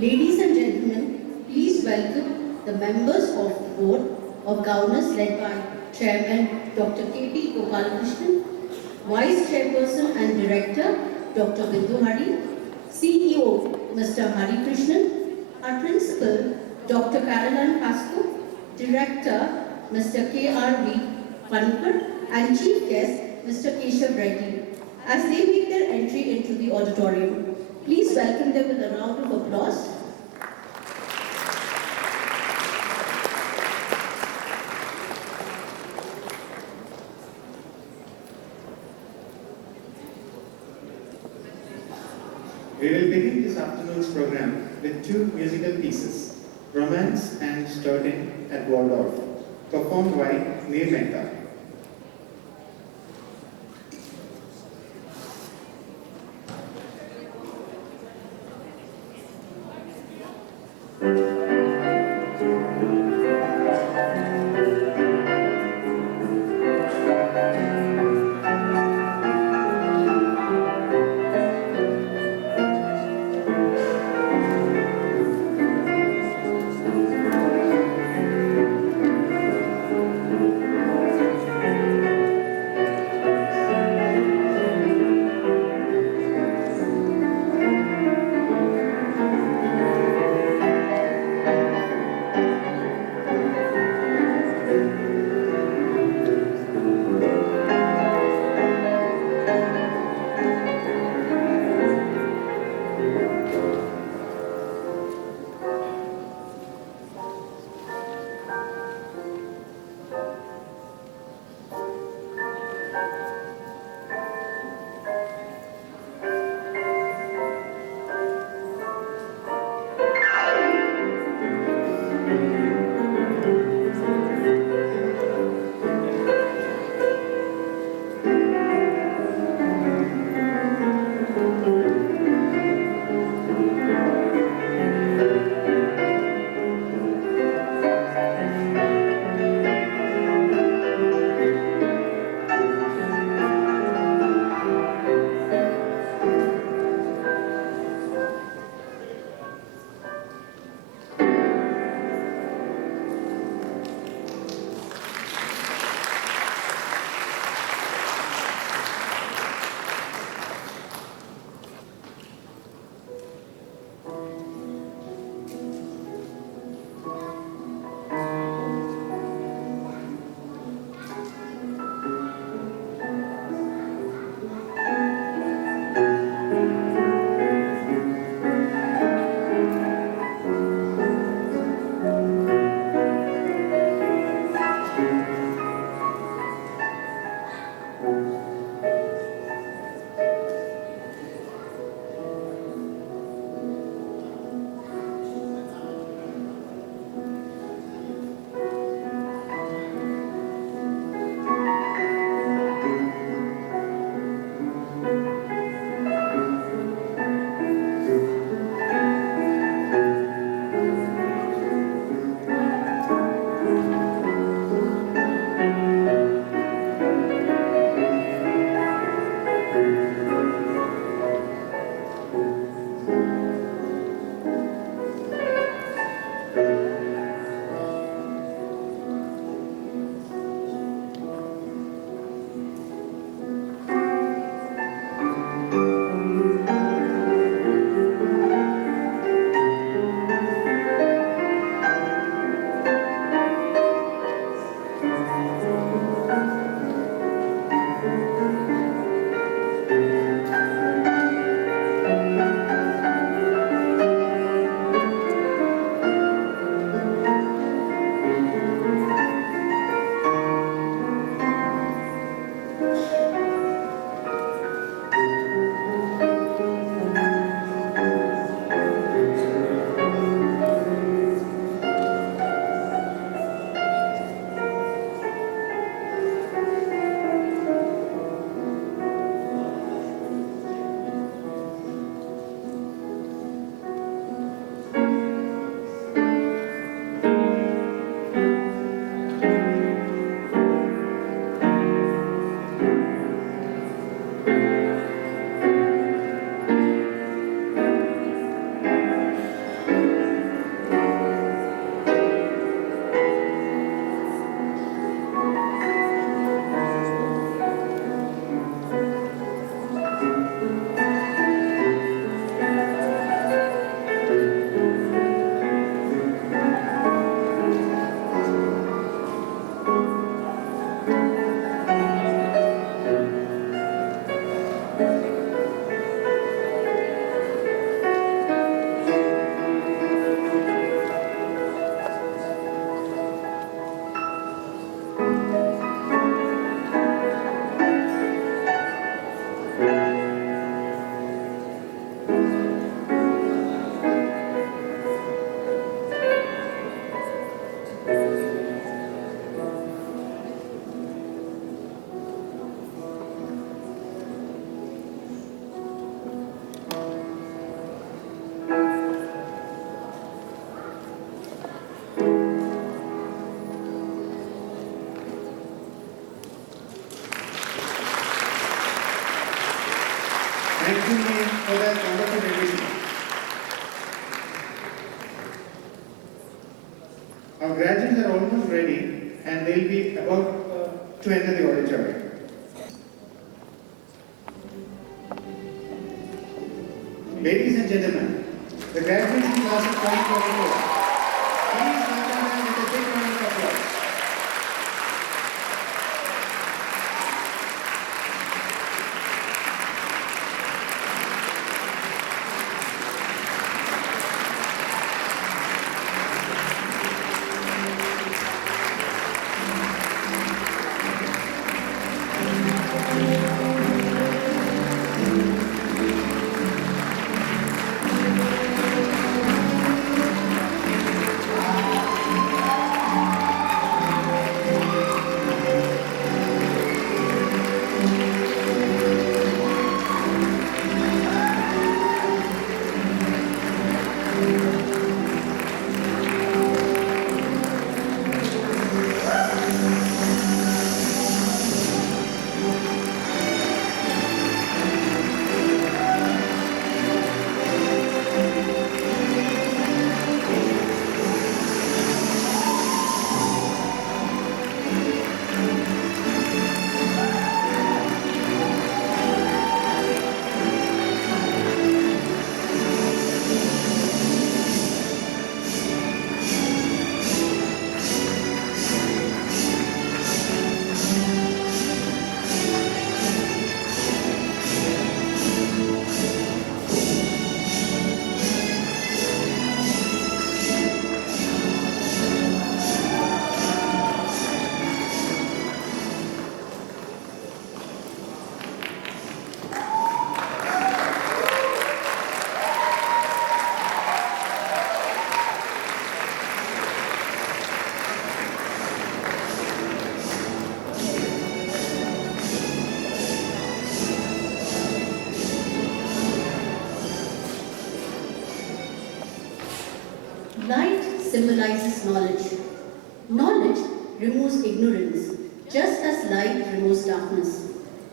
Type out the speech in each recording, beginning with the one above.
Ladies and gentlemen, please welcome the members of the Board of Governors led by Chairman Dr. K.P. Gopalakrishnan, Vice Chairperson and Director Dr. Bindu Hari, CEO Mr. Hari Krishnan, our Principal Dr. Caroline Pasco, Director Mr. K.R.V. Panikar, and Chief Guest Mr. Keshav Reddy. As they make their entry into the auditorium, please welcome them with a round of applause. We will begin this afternoon's program with two musical pieces, Romance and Starting at Waldorf, performed by Neil Mehta. Thank you, May, for that wonderful rendition. Our graduates are almost ready and they'll be about to enter the auditorium. Ladies and gentlemen, the graduating class of 2024, please welcome them with a big round of applause. Light symbolizes knowledge. Knowledge removes ignorance, just as light removes darkness.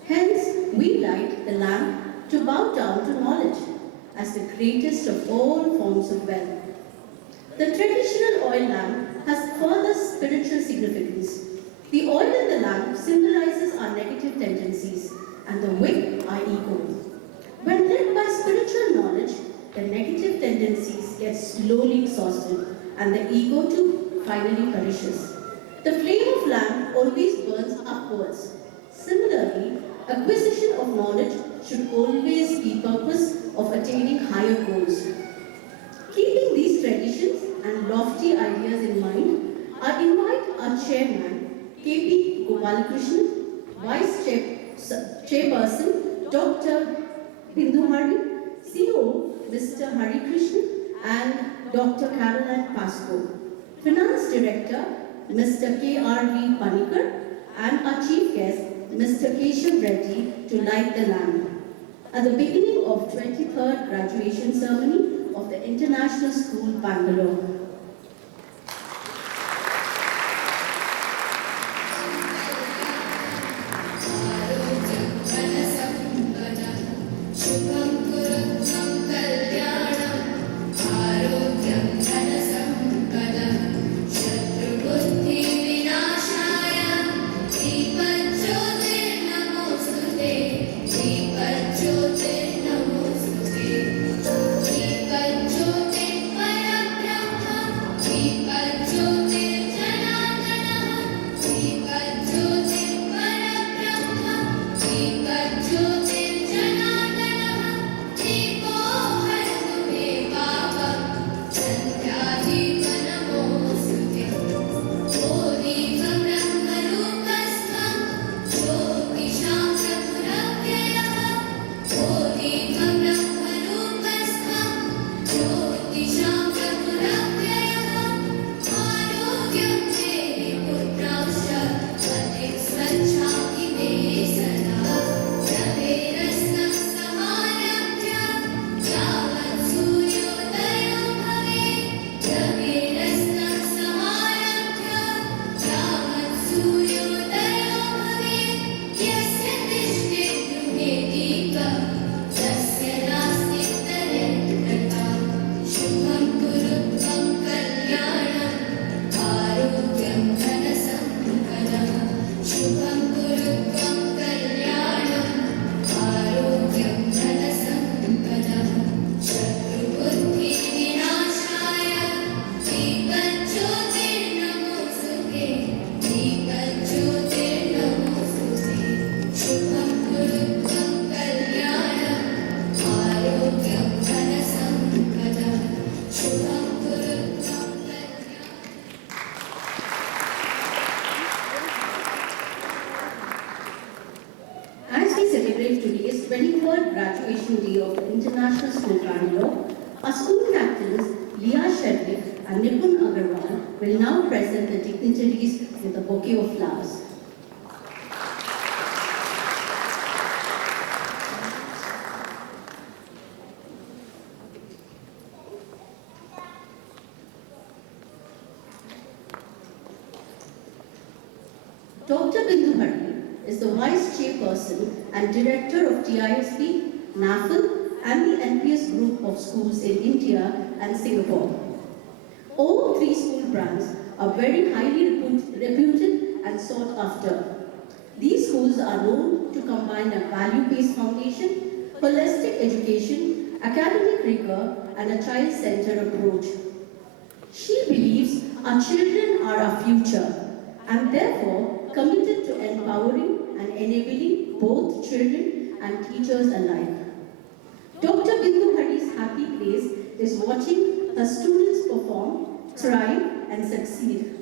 Hence, we light the lamp to bow down to knowledge as the greatest of all forms of wealth. The traditional oil lamp has further spiritual significance. The oil in the lamp symbolizes our negative tendencies, and the wick our ego. When led by spiritual knowledge, the negative tendencies get slowly exhausted and the ego too finally perishes. The flame of lamp always burns upwards. Similarly, acquisition of knowledge should always be purpose of attaining higher goals. Keeping these traditions and lofty ideas in mind, I invite our chairman, K.P. Gopalakrishnan, Vice Chairperson, Dr. Bindu Hari, CEO, Mr. Hari Krishnan, and Dr. Caroline Pascoe, Finance Director, Mr. K.R.V. Panikar, and our Chief Guest, Mr. Keshav Reddy, to light the lamp. At the beginning of 23rd graduation ceremony of the International School, Bangalore. School, Bangalore, our school captains, Leah Shedwick and Nipun Agarwal, will now present the dignitaries with a bouquet of flowers. Dr. Bindu Hari is the Vice Chairperson and Director of TISP, NAFL and the NPS Group of Schools in India and Singapore. All three school brands are very highly reputed and sought after. These schools are known to combine a value-based foundation, holistic education, academic rigor and a child-centered approach. She believes our children are our future and therefore committed to empowering and enabling both children and teachers alike. Dr. Bindu Hari's happy place is watching her students perform, thrive and succeed.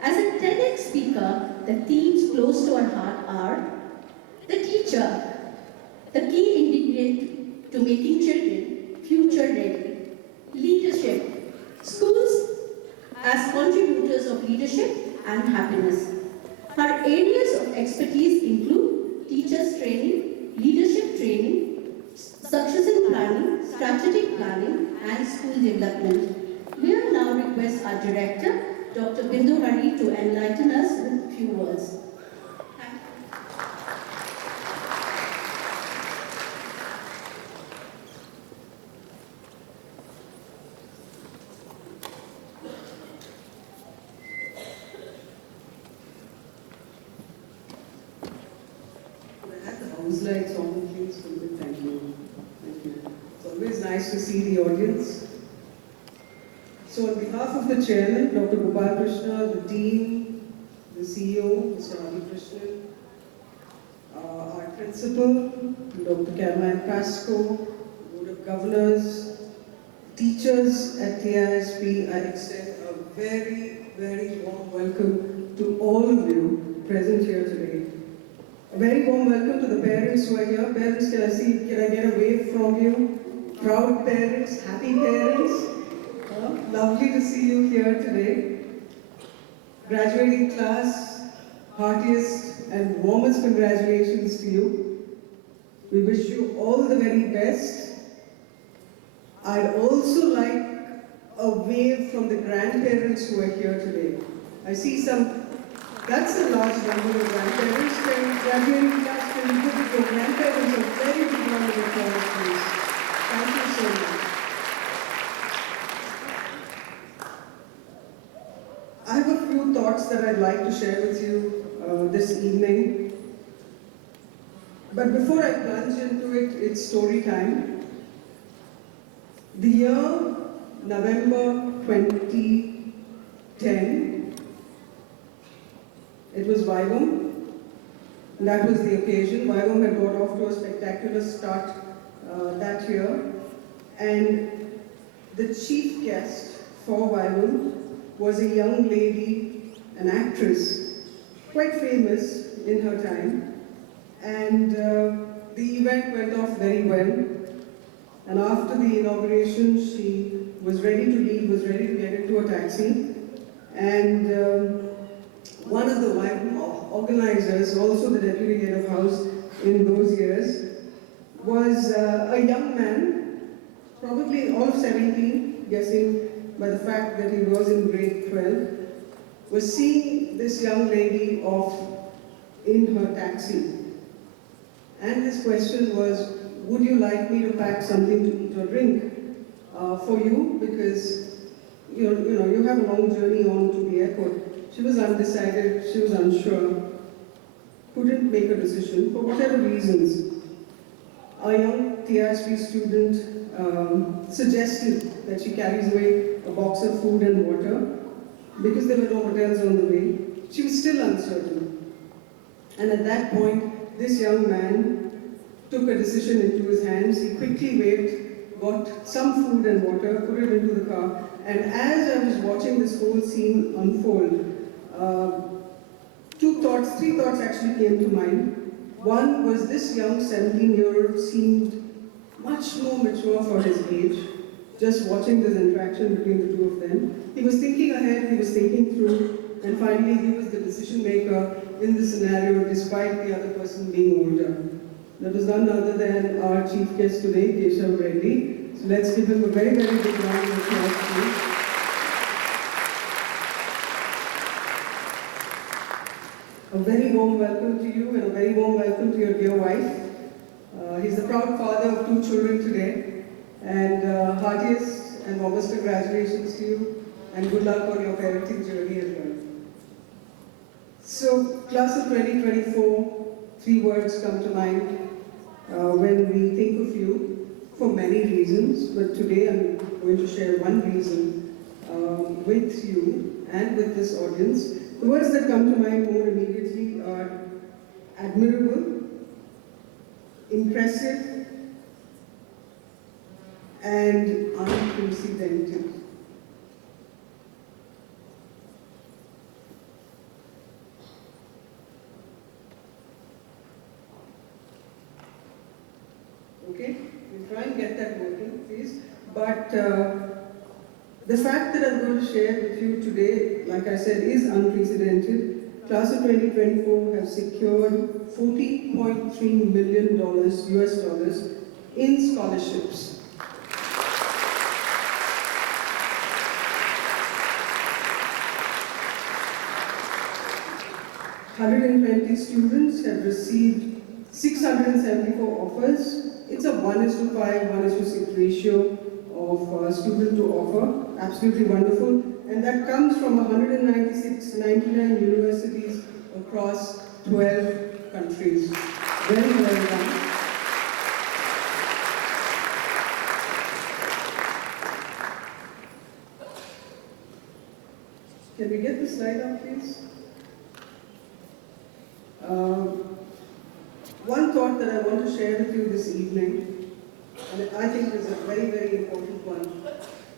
As a TEDx speaker, the themes close to her heart are the teacher, the key ingredient to making children future ready, leadership, schools as contributors of leadership and happiness. Her areas of expertise include teachers training, leadership training, succession planning, strategic planning, and school development. We will now request our director, Dr. Bindu Hari, to enlighten us with a few words. Lights on, please. Thank you. Thank you. It's always nice to see the audience. So, on behalf of the chairman, Dr. Gopal Krishna, the dean, the CEO, Mr. Adi Krishnan, our principal, Dr. Caroline Pascoe, Board of Governors, teachers at TISP, I extend a very, very warm welcome to all of you present here today. A very warm welcome to the parents who are here. Parents, can I get a wave from you? Proud parents, happy parents. Lovely to see you here today. Graduating class, heartiest and warmest congratulations to you. We wish you all the very best. I'd also like a wave from the grandparents who are here today. I see some. That's a large number of grandparents. Graduating class, can you give your grandparents a very big round of applause, please? Thank you so much. I have a few thoughts that I'd like to share with you this evening. But before I plunge into it, it's story time. The year November 2010. It was Vivum, and that was the occasion. Vivum had got off to a spectacular start that year, and the chief guest for Vivum was a young lady, an actress, quite famous in her time, and the event went off very well. And after the inauguration, she was ready to leave, was ready to get into a taxi, and one of the organizers, also the deputy head of house in those years, was a young man, probably all of 17, guessing by the fact that he was in grade 12, was seeing this young lady off in her taxi. And his question was, would you like me to pack something to eat or drink for you? Because you have a long journey on to the airport. She was undecided, she was unsure, couldn't make a decision for whatever reasons. A young TISP student suggested that she carries away a box of food and water because there were no hotels on the way. She was still uncertain. And at that point, this young man took a decision into his hands. He quickly waved, got some food and water, put it into the car, and as I was watching this whole scene unfold, three thoughts actually came to mind. One was this young 17-year-old seemed much more mature for his age. Just watching this interaction between the two of them, he was thinking ahead, he was thinking through, and finally he was the decision maker in the scenario despite the other person being older. That was none other than our chief guest today, Keshav Reddy. So let's give him a very, very big round of applause, please. A very warm welcome to you and a very warm welcome to your dear wife. He's the proud father of 2 children today, and heartiest and warmest congratulations to you, and good luck on your parenting journey as well. So, class of 2024, 3 words come to mind when we think of you for many reasons, but today I'm going to share one reason with you and with this audience. The words that come to mind more immediately are admirable, impressive, and unprecedented. Okay, we'll try and get that working, please. But the fact that I'm going to share with you today, like I said, is unprecedented. Class of 2024 have secured $40.3 million US dollars in scholarships. 120 students have received 674 offers. It's a 1:5, 1:6 ratio of student to offer. Absolutely wonderful. And that comes from 199 universities across 12 countries. Very well done. Can we get the slide up, please? One thought that I want to share with you this evening, and I think is a very, very important one,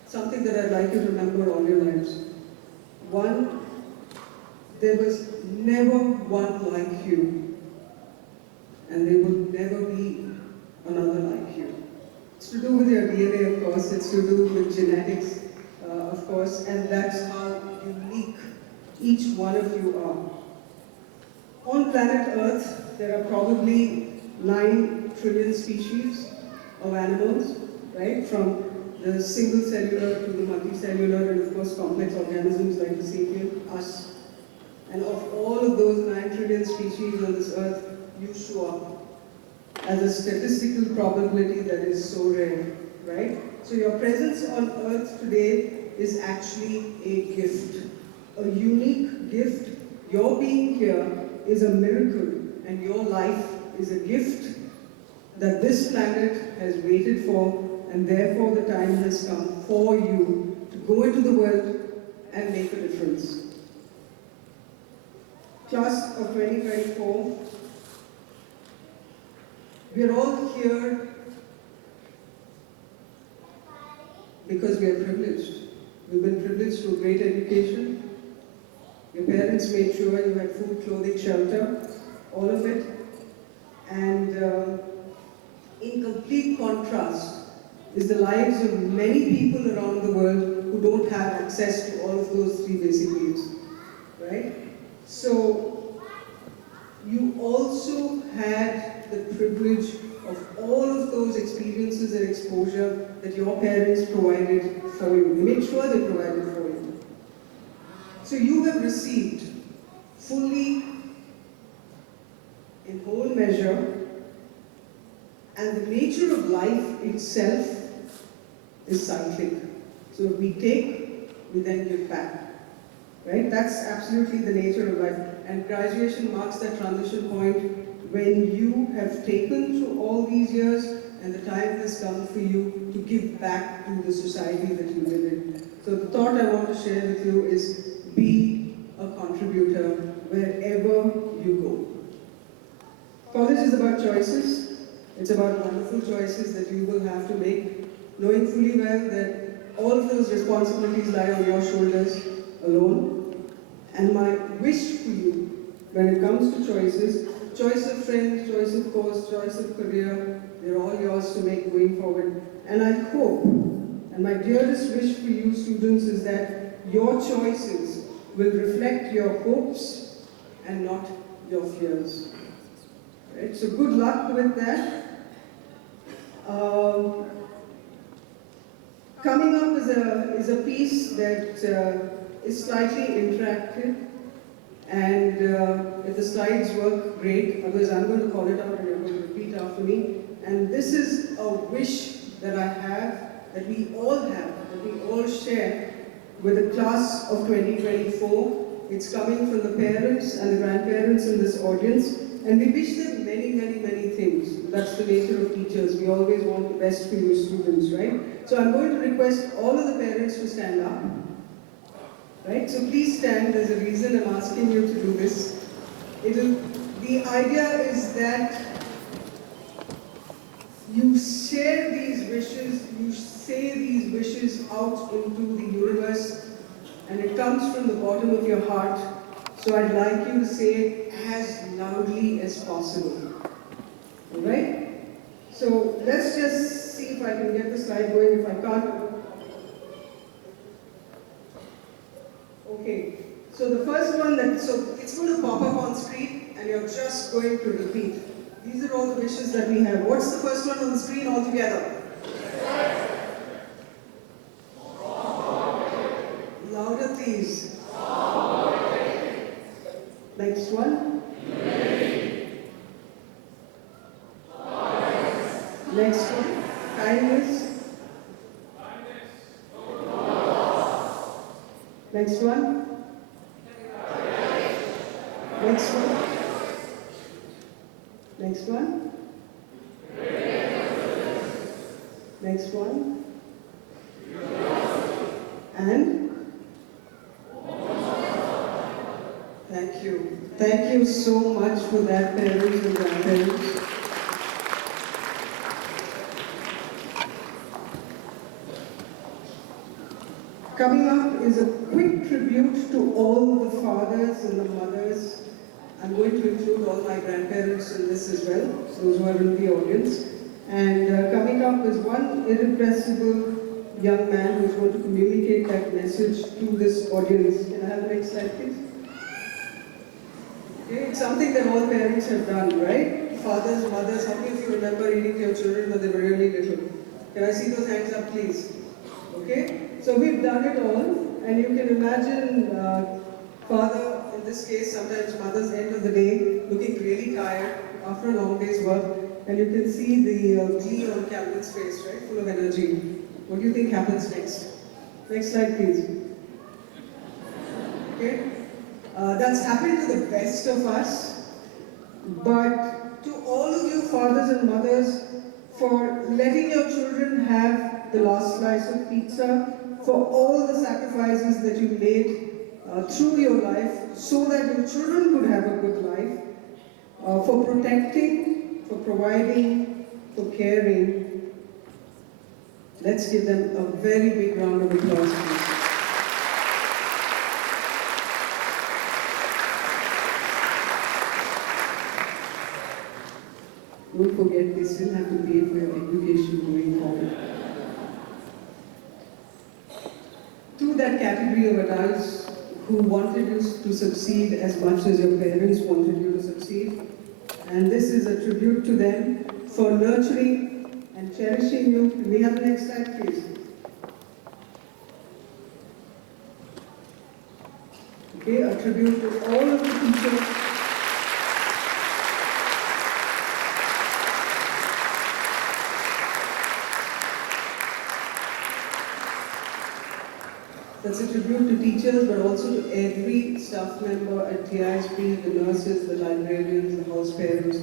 something that I'd like you to remember all your lives. One, there was never one like you, and there will never be another like you. It's to do with your DNA, of course, it's to do with genetics, of course, and that's how unique each one of you are. On planet Earth, there are probably 9 trillion species of animals, right? From the single cellular to the multicellular, and of course complex organisms like the sapient, us. And of all of those 9 trillion species on this earth, you show up as a statistical probability that is so rare, right? So your presence on earth today is actually a gift, a unique gift. Your being here is a miracle, and your life is a gift that this planet has waited for, and therefore the time has come for you to go into the world and make a difference. Class of 2024, we are all here because we are privileged. We've been privileged to a great education. Your parents made sure you had food, clothing, shelter, all of it. And in complete contrast is the lives of many people around the world who don't have access to all of those 3 basic needs, right? So you also had the privilege of all of those experiences and exposure that your parents provided for you. They made sure they provided for you. So you have received fully, in whole measure, and the nature of life itself is cyclic. So we take, we then give back, right? That's absolutely the nature of life. And graduation marks that transition point when you have taken through all these years and the time has come for you to give back to the society that you live in. So the thought I want to share with you is be a contributor wherever you go. College is about choices. It's about wonderful choices that you will have to make, knowing fully well that all of those responsibilities lie on your shoulders alone. And my wish for you, when it comes to choices, choice of friend, choice of course, choice of career, they're all yours to make going forward. And I hope, and my dearest wish for you students is that your choices will reflect your hopes and not your fears. Right? So good luck with that. Coming up is a piece that is slightly interactive, and if the slides work, great. Otherwise, I'm going to call it out and you're going to repeat after me. And this is a wish that I have, that we all have, that we all share with the class of 2024. It's coming from the parents and the grandparents in this audience, and we wish them many, many, many things. That's the nature of teachers. We always want the best for your students, right? So I'm going to request all of the parents to stand up. Right? So please stand. There's a reason I'm asking you to do this. The idea is that you share these wishes, you say these wishes out into the universe, and it comes from the bottom of your heart. So I'd like you to say it as loudly as possible. All right? So let's just see if I can get the slide going. If I can't, okay. So the first one, so it's going to pop up on screen, and you're just going to repeat. These are all the wishes that we have. What's the first one on the screen all together? Louder, please. Next one. Next one. Kindness. Next one. Next one. Next one. Next one. And thank you. Thank you so much for that, parents and grandparents. Coming up is a quick tribute to all the fathers and the mothers. I'm going to include all my grandparents in this as well, those who are in the audience. And coming up is one irrepressible young man who's going to communicate that message to this audience. Can I have the next slide, please? Okay, it's something that all parents have done, right? Fathers, mothers, how many of you remember reading to your children when they were really little? Can I see those hands up, please? Okay, so we've done it all, and you can imagine father, in this case, sometimes mother's end of the day, looking really tired after a long day's work, and you can see the glee on Calvin's face, right, full of energy. What do you think happens next? Next slide, please. Okay, that's happened to the best of us, but to all of you fathers and mothers, for letting your children have the last slice of pizza, for all the sacrifices that you made through your life so that your children could have a good life, for protecting, for providing, for caring. Let's give them a very big round of applause, please. Don't forget, we still have to pay for your education going forward. To that category of adults who wanted you to succeed as much as your parents wanted you to succeed, and this is a tribute to them for nurturing and cherishing you. Can we have the next slide, please? Okay, a tribute to all of the teachers. That's a tribute to teachers, but also to every staff member at TISP, the nurses, the librarians, the house parents,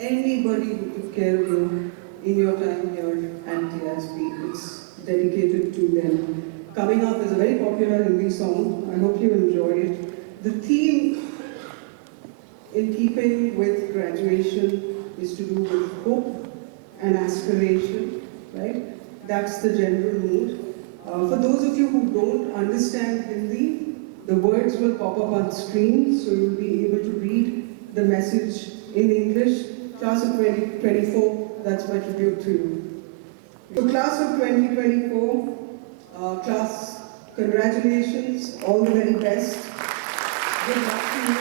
anybody who took care of you in your time here at TISP. It's dedicated to them. Coming up is a very popular Hindi song. I hope you enjoy it. The theme, in keeping with graduation, is to do with hope and aspiration, right? That's the general mood. For those of you who don't understand Hindi, the words will pop up on screen, so you'll be able to read the message in English. Class of 2024, that's my tribute to you. So class of 2024, class, congratulations, all the very best. Good luck to you.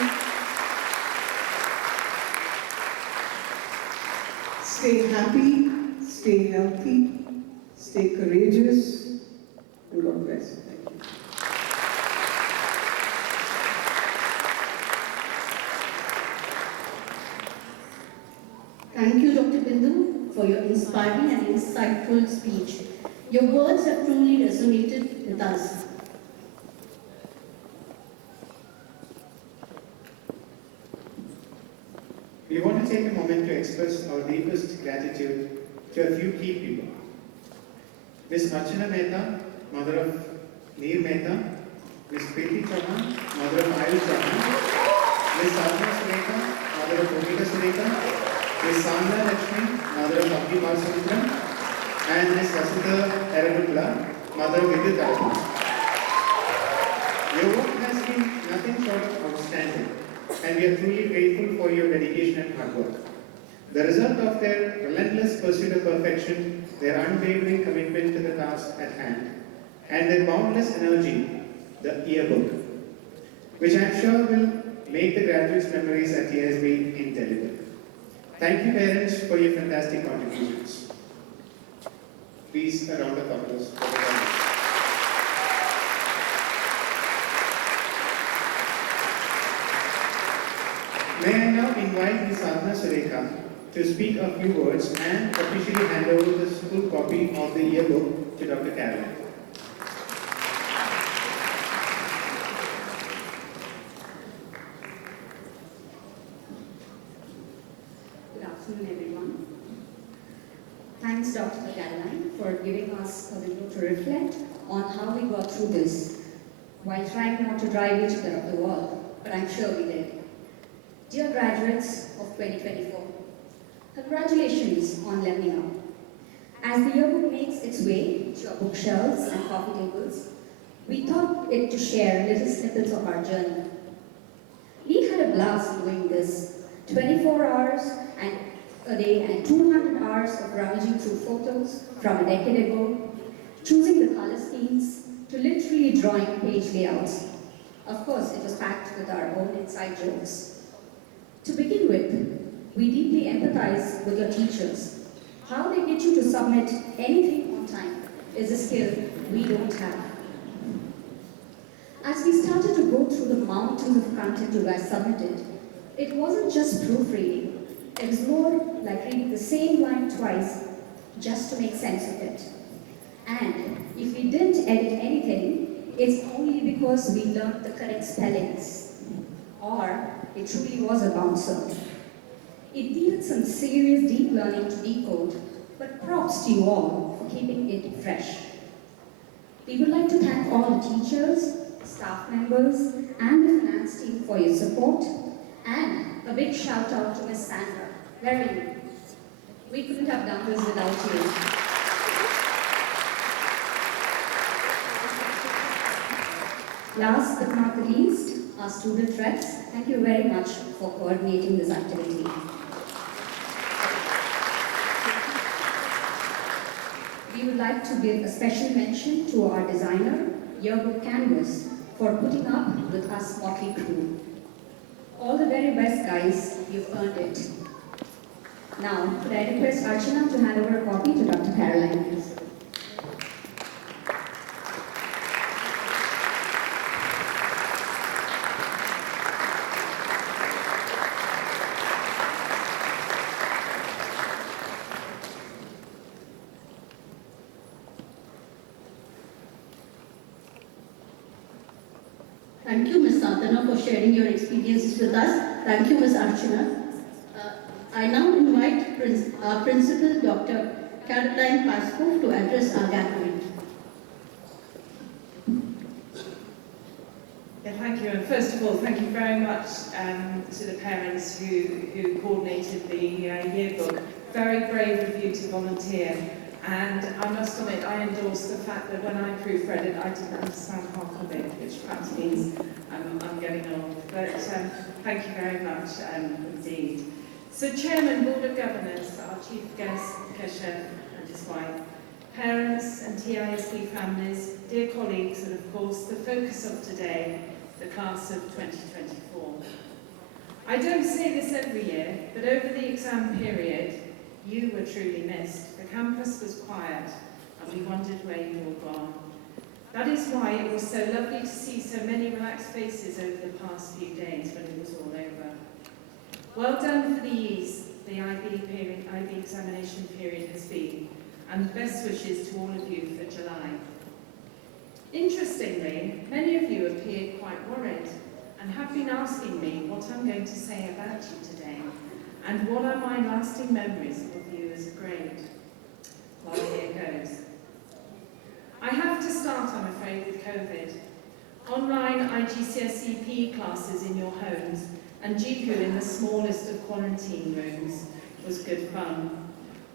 Stay happy, stay healthy, stay courageous, and God bless. Thank you. Thank you, Dr. Bindu, for your inspiring and insightful speech. Your words have truly resonated with us. We want to take a moment to express our deepest gratitude to a few key people. Ms. Archana Mehta, mother of Neer Mehta, Ms. Preeti Chauhan, mother of Ayush Chauhan, Ms. Sadhana Sureka, mother of Bhumika Sureka, Ms. Sandra Lakshmi, mother of Abdi Balsamudram, and Ms. Vasudha Eragutla, mother of Vidyut Arjun. Your work has been nothing short of outstanding, and we are truly grateful for your dedication and hard work. The result of their relentless pursuit of perfection, their unwavering commitment to the task at hand, and their boundless energy, the yearbook, which I am sure will make the graduates' memories at TSB indelible. Thank you, parents, for your fantastic contributions. Please, a round of applause for the parents. May I now invite Ms. Sadhana Sureka to speak a few words and officially hand over the full copy of the yearbook to Dr. Caroline. Good afternoon, everyone. Thanks, Dr. Caroline, for giving us a window to reflect on how we got through this, while trying not to drive each other up the wall, but I'm sure we did. Dear graduates of 2024, congratulations on leveling up. As the yearbook makes its way to your bookshelves and coffee tables, we thought it to share little snippets of our journey. We had a blast doing this, 24 hours and a day and 200 hours of rummaging through photos from a decade ago, choosing the color schemes, to literally drawing page layouts. Of course, it was packed with our own inside jokes. To begin with, we deeply empathize with your teachers. How they get you to submit anything on time is a skill we don't have. As we started to go through the mountains of content you guys submitted, it wasn't just proofreading. It was more like reading the same line twice just to make sense of it. And if we didn't edit anything, it's only because we learned the correct spellings. Or it truly was a bouncer. It needed some serious deep learning to decode, but props to you all for keeping it fresh. We would like to thank all the teachers, staff members, and the finance team for your support, and a big shout out to Ms. Sandra. Where are you? We couldn't have done this without you. Last but not the least, our student reps, thank you very much for coordinating this activity. We would like to give a special mention to our designer, Yearbook Canvas, for putting up with us motley crew. All the very best, guys, you've earned it. Now, could I request Archana to hand over a copy to Dr. Caroline, please? Thank you, Ms. Sadhana, for sharing your experiences with us. Thank you, Ms. Archana. I now invite our Principal, Dr. Caroline Pascoe, to address our gathering. Yeah, thank you. And first of all, thank you very much to the parents who coordinated the yearbook. Very brave of you to volunteer. And I must admit, I endorse the fact that when I proofread it, I didn't understand half of it, which perhaps means I'm getting old. But thank you very much indeed. So Chairman, Board of Governors, our Chief Guest, Keshav and his wife, parents and TISB families, dear colleagues, and of course the focus of today, the class of 2024. I don't say this every year, but over the exam period, you were truly missed. The campus was quiet, and we wondered where you were gone. That is why it was so lovely to see so many relaxed faces over the past few days when it was all over. Well done for the ease the IB examination period has been, and best wishes to all of you for July. Interestingly, many of you appeared quite worried and have been asking me what I'm going to say about you today and what are my lasting memories of you as a grade. Well, here goes. I have to start, I'm afraid, with COVID. Online IGCSE PE classes in your homes and GPU in the smallest of quarantine rooms was good fun.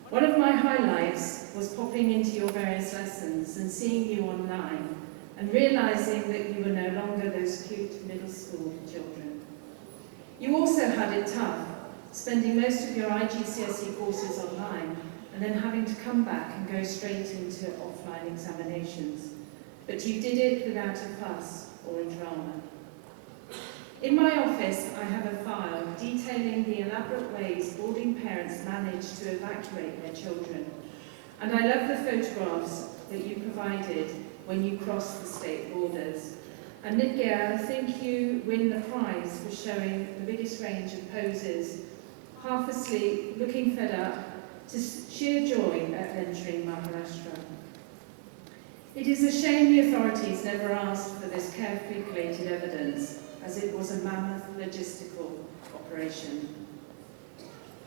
One of my highlights was popping into your various lessons and seeing you online and realising that you were no longer those cute middle school children. You also had it tough, spending most of your IGCSE courses online and then having to come back and go straight into offline examinations. But you did it without a fuss or a drama. In my office, I have a file detailing the elaborate ways boarding parents manage to evacuate their children. And I love the photographs that you provided when you crossed the state borders. And Nidgia, I think you win the prize for showing the biggest range of poses, half asleep, looking fed up, to sheer joy at entering Maharashtra. It is a shame the authorities never asked for this carefully collated evidence, as it was a mammoth logistical operation.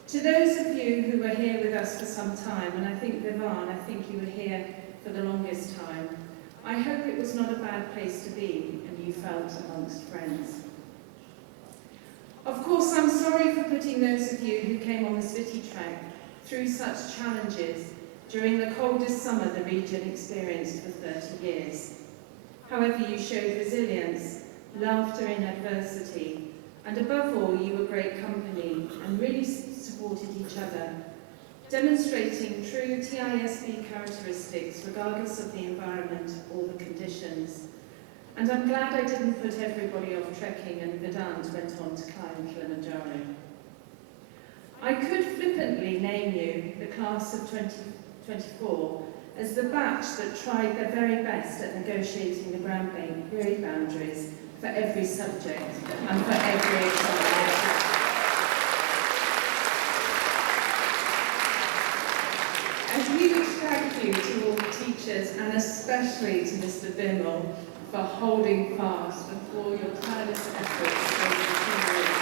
To those of you who were here with us for some time, and I think Vivan, I think you were here for the longest time, I hope it was not a bad place to be and you felt amongst friends. Of course, I'm sorry for putting those of you who came on the city track through such challenges during the coldest summer the region experienced for 30 years. However, you showed resilience, laughter in adversity, and above all, you were great company and really supported each other, demonstrating true TISB characteristics regardless of the environment or the conditions. And I'm glad I didn't put everybody off trekking and Vedant went on to climb Kilimanjaro. I could flippantly name you the class of 2024 as the batch that tried their very best at negotiating the grade boundaries for every subject and for every examination. And huge thank you to all the teachers and especially to Mr. Bimmel for holding fast and for your tireless efforts over the 2 years.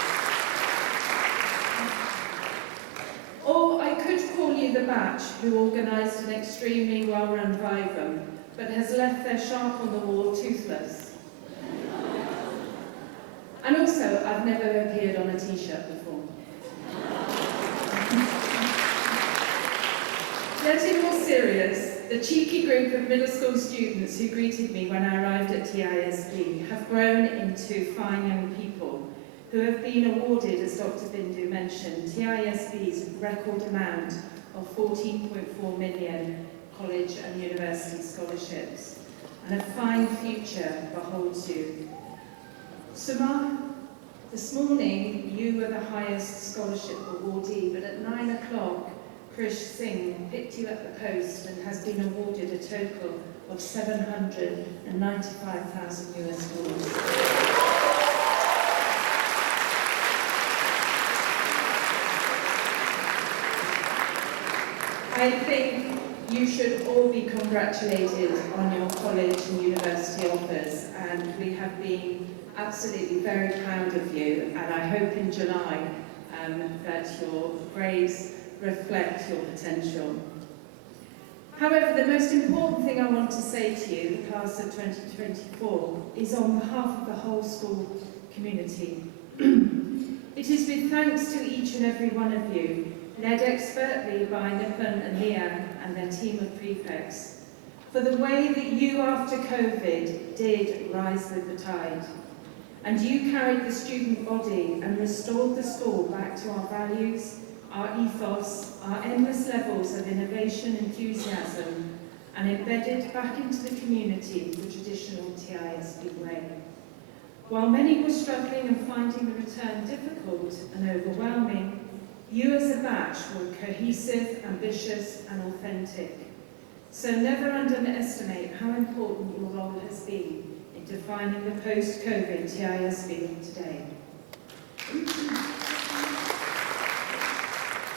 Or I could call you the batch who organised an extremely well-run Vivum, but has left their shark on the wall toothless. And also, I've never appeared on a t-shirt before. Yet in all serious, the cheeky group of middle school students who greeted me when I arrived at TISB have grown into fine young people who have been awarded, as Dr. Bindu mentioned, TISB's record amount of 14.4 million college and university scholarships, and a fine future beholds you. Suma, this morning you were the highest scholarship awardee, but at 9 o'clock, Krish Singh picked you at the post and has been awarded a total of 795,000 US dollars. I think you should all be congratulated on your college and university offers, and we have been absolutely very proud of you, and I hope in July that your grades reflect your potential. However, the most important thing I want to say to you, the class of 2024, is on behalf of the whole school community. It is with thanks to each and every one of you, led expertly by Nipun and Leah and their team of prefects, for the way that you after COVID did rise with the tide. And you carried the student body and restored the school back to our values, our ethos, our endless levels of innovation, enthusiasm, and embedded back into the community the traditional TISB way. While many were struggling and finding the return difficult and overwhelming, you as a batch were cohesive, ambitious, and authentic. So never underestimate how important your role has been in defining the post-COVID TISB today.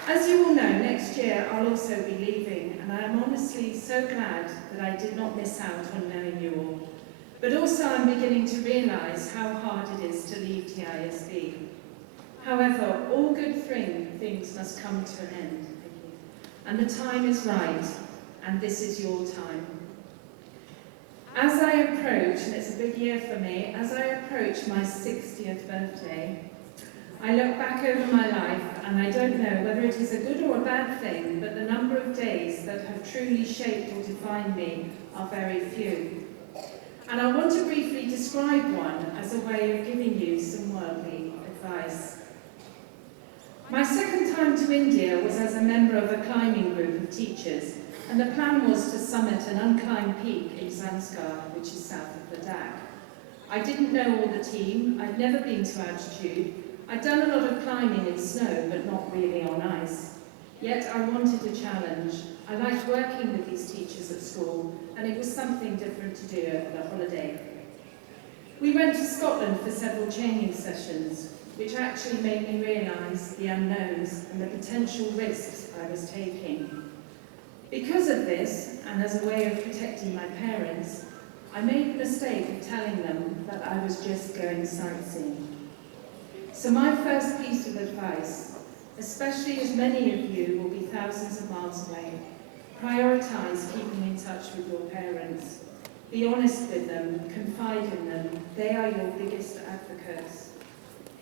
As you all know, next year I'll also be leaving, and I am honestly so glad that I did not miss out on knowing you all. But also I'm beginning to realise how hard it is to leave TISB. However, all good things must come to an end, and the time is right, and this is your time. As I approach, and it's a big year for me, as I approach my 60th birthday, I look back over my life, and I don't know whether it is a good or a bad thing, but the number of days that have truly shaped or defined me are very few. And I want to briefly describe one as a way of giving you some worldly advice. My second time to India was as a member of a climbing group of teachers, and the plan was to summit an unclimbed peak in Zanskar, which is south of Ladakh. I didn't know all the team, I'd never been to altitude, I'd done a lot of climbing in snow, but not really on ice. Yet I wanted a challenge. I liked working with these teachers at school, and it was something different to do over the holiday. We went to Scotland for several training sessions, which actually made me realise the unknowns and the potential risks I was taking. Because of this, and as a way of protecting my parents, I made the mistake of telling them that I was just going sightseeing. So my first piece of advice, especially as many of you will be thousands of miles away, prioritise keeping in touch with your parents. Be honest with them, confide in them. They are your biggest advocates.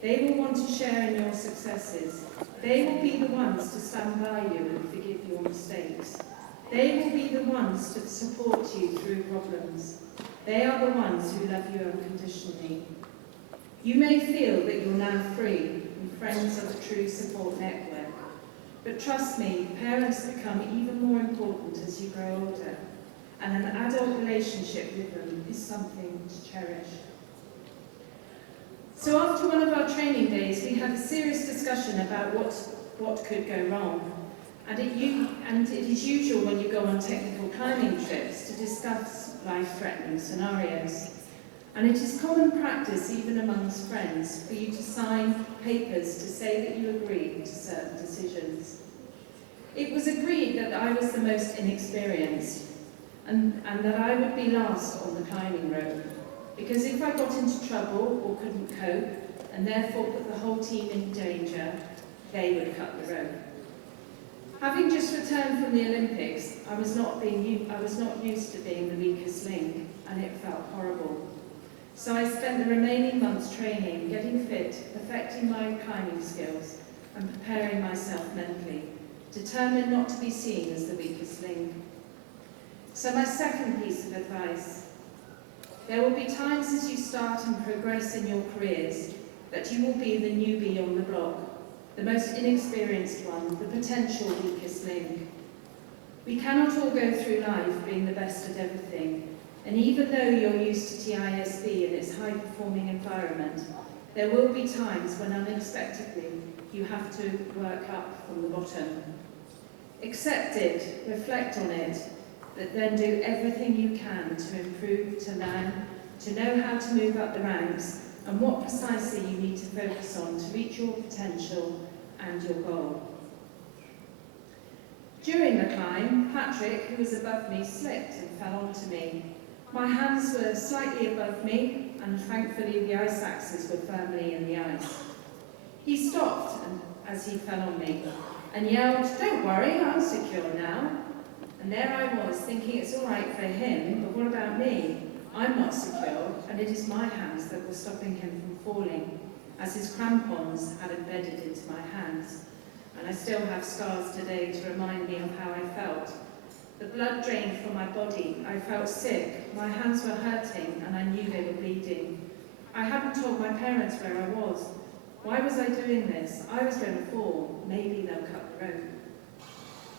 They will want to share in your successes. They will be the ones to stand by you and forgive your mistakes. They will be the ones to support you through problems. They are the ones who love you unconditionally. You may feel that you're now free and friends are the true support network. But trust me, parents become even more important as you grow older, and an adult relationship with them is something to cherish. So after one of our training days, we had a serious discussion about what could go wrong. And it is usual when you go on technical climbing trips to discuss life-threatening scenarios. And it is common practice, even amongst friends, for you to sign papers to say that you agree to certain decisions. It was agreed that I was the most inexperienced and that I would be last on the climbing rope, because if I got into trouble or couldn't cope, and therefore put the whole team in danger, they would cut the rope. Having just returned from the Olympics, I was not used to being the weakest link, and it felt horrible. So I spent the remaining months training, getting fit, perfecting my climbing skills, and preparing myself mentally, determined not to be seen as the weakest link. So my second piece of advice: there will be times as you start and progress in your careers that you will be the newbie on the block, the most inexperienced one, the potential weakest link. We cannot all go through life being the best at everything, and even though you're used to TISB and its high-performing environment, there will be times when unexpectedly you have to work up from the bottom. Accept it, reflect on it, but then do everything you can to improve, to learn, to know how to move up the ranks, and what precisely you need to focus on to reach your potential and your goal. During the climb, Patrick, who was above me, slipped and fell onto me. My hands were slightly above me, and thankfully the ice axes were firmly in the ice. He stopped as he fell on me and yelled, "Don't worry, I'm secure now." And there I was, thinking it's all right for him, but what about me? I'm not secure, and it is my hands that were stopping him from falling, as his crampons had embedded into my hands. And I still have scars today to remind me of how I felt. The blood drained from my body, I felt sick, my hands were hurting, and I knew they were bleeding. I hadn't told my parents where I was. Why was I doing this? I was going to fall. Maybe they'll cut the rope.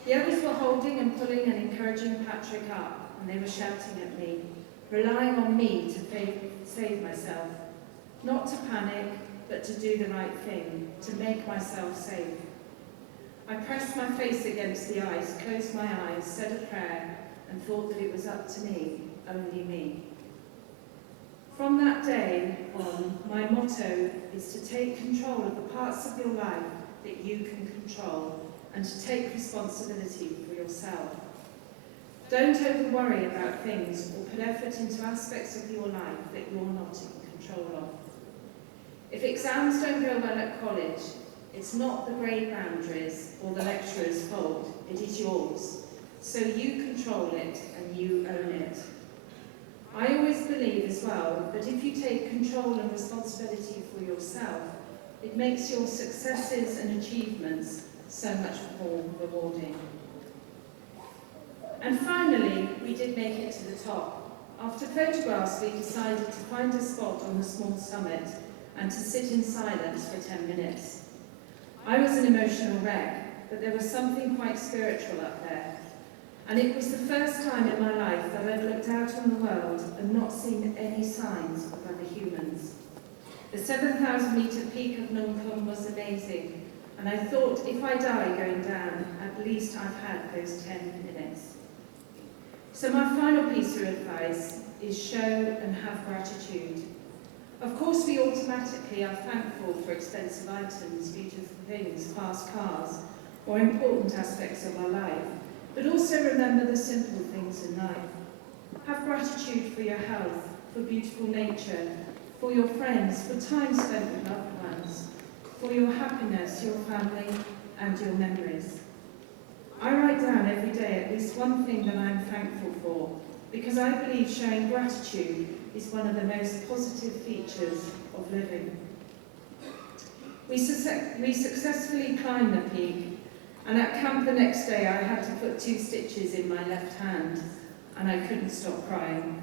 The others were holding and pulling and encouraging Patrick up, and they were shouting at me, relying on me to save myself. Not to panic, but to do the right thing, to make myself safe. I pressed my face against the ice, closed my eyes, said a prayer, and thought that it was up to me, only me. From that day on, my motto is to take control of the parts of your life that you can control and to take responsibility for yourself. Don't over-worry about things or put effort into aspects of your life that you're not in control of. If exams don't go well at college, it's not the grade boundaries or the lecturer's fault, it is yours. So you control it and you own it. I always believe as well that if you take control and responsibility for yourself, it makes your successes and achievements so much more rewarding. And finally, we did make it to the top. After photographs, we decided to find a spot on the small summit and to sit in silence for 10 minutes. I was an emotional wreck, but there was something quite spiritual up there. And it was the first time in my life that I'd looked out on the world and not seen any signs of other humans. The 7,000-metre peak of Nungkum was amazing, and I thought if I die going down, at least I've had those 10 minutes. So my final piece of advice is show and have gratitude. Of course, we automatically are thankful for expensive items, beautiful things, fast cars, or important aspects of our life, but also remember the simple things in life. Have gratitude for your health, for beautiful nature, for your friends, for time spent with loved ones, for your happiness, your family, and your memories. I write down every day at least one thing that I'm thankful for, because I believe showing gratitude is one of the most positive features of living. We successfully climbed the peak, and at camp the next day I had to put 2 stitches in my left hand, and I couldn't stop crying.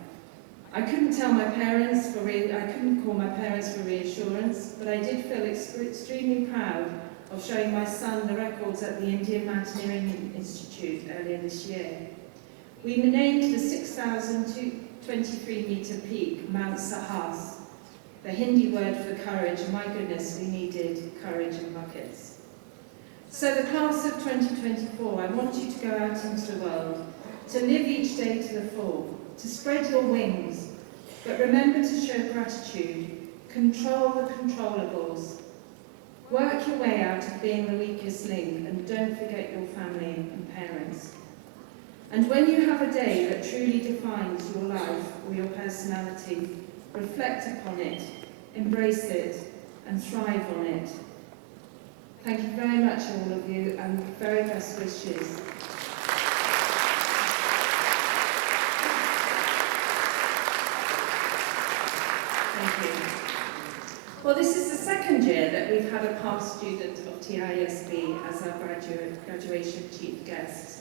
I couldn't call my parents for reassurance, but I did feel extremely proud of showing my son the records at the Indian Mountaineering Institute earlier this year. We named the 6,023-metre peak Mount Sahas, the Hindi word for courage, and my goodness, we needed courage and buckets. So the class of 2024, I want you to go out into the world, to live each day to the full, to spread your wings, but remember to show gratitude, control the controllables, work your way out of being the weakest link, and don't forget your family and parents. And when you have a day that truly defines your life or your personality, reflect upon it, embrace it, and thrive on it. Thank you very much, all of you, and very best wishes. Thank you. Well, this is the second year that we've had a past student of TISB as our graduation chief guest.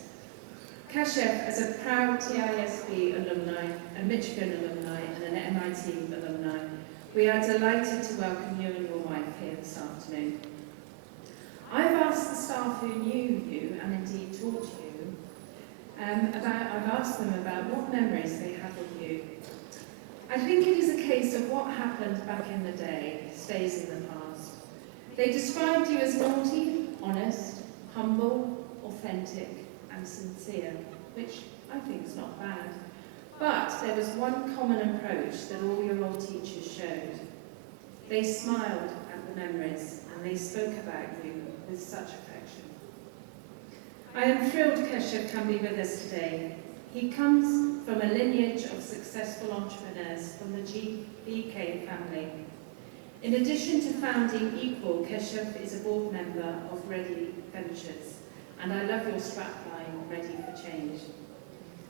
Keshav, as a proud TISB alumni, a Michigan alumni, and an MIT alumni, we are delighted to welcome you and your wife here this afternoon. I've asked the staff who knew you and indeed taught you, I've asked them about what memories they have of you. I think it is a case of what happened back in the day stays in the past. They described you as naughty, honest, humble, authentic, and sincere, which I think is not bad. But there was one common approach that all your old teachers showed. They smiled at the memories and they spoke about you with such affection. I am thrilled Keshav can be with us today. He comes from a lineage of successful entrepreneurs from the GBK family. In addition to founding Equal, Keshav is a board member of Ready Ventures, and I love your strapline, Ready for Change,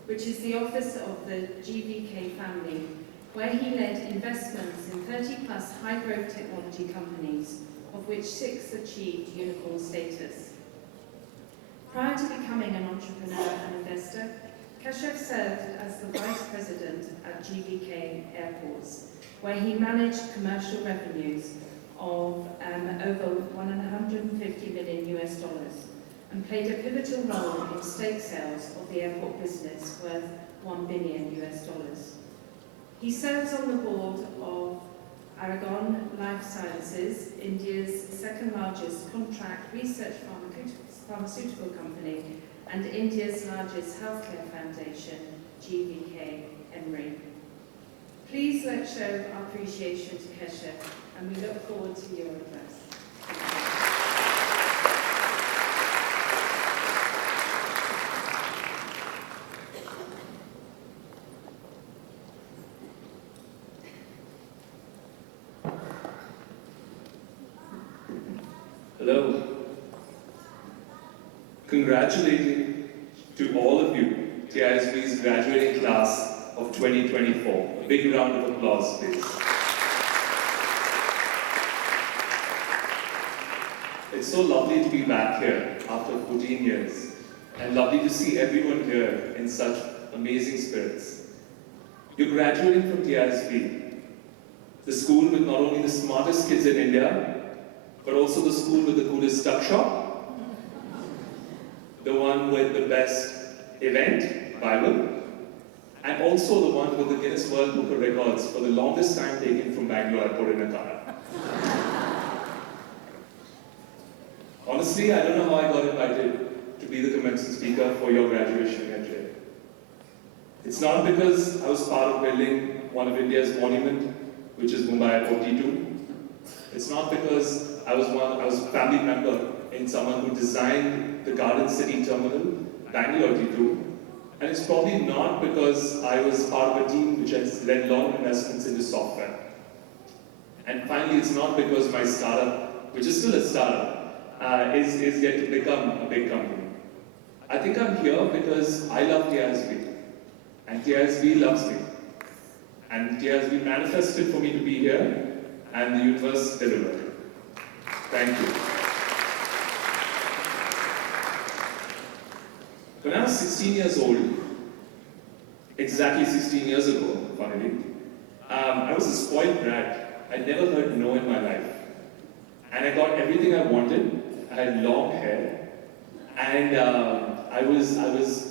which is the office of the GBK family, where he led investments in 30+ high-growth technology companies, of which 6 achieved unicorn status. Prior to becoming an entrepreneur and investor, Keshav served as the Vice President at GBK Airports, where he managed commercial revenues of over $150 million and played a pivotal role in stake sales of the airport business worth $1 billion. He serves on the board of Aragon Life Sciences, India's second largest contract research pharmaceutical company, and India's largest healthcare foundation, GVK Emory. Please let's show our appreciation to Keshav, and we look forward to your address. Hello. Congratulating to all of you, TISB's graduating class of 2024. A big round of applause, please. It's so lovely to be back here after 14 years, and lovely to see everyone here in such amazing spirits. You're graduating from TISB, the school with not only the smartest kids in India, but also the school with the coolest tuck shop, the one with the best event, Bible, and also the one with the Guinness World Book of Records for the longest time taken from Bangalore Airport in a car. Honestly, I don't know how I got invited to be the commencement speaker for your graduation here today. It's not because I was part of building one of India's monument, which is Mumbai Airport T2. It's not because I was a family member in someone who designed the Garden City Terminal, Bangalore T2. And it's probably not because I was part of a team which has led long investments into software. And finally, it's not because my startup, which is still a startup, is yet to become a big company. I think I'm here because I love TISB, and TISB loves me. And TISB manifested for me to be here, and the universe delivered. Thank you. When I was 16 years old, exactly 16 years ago, funnily, I was a spoiled brat. I'd never heard no in my life. And I got everything I wanted. I had long hair. And I was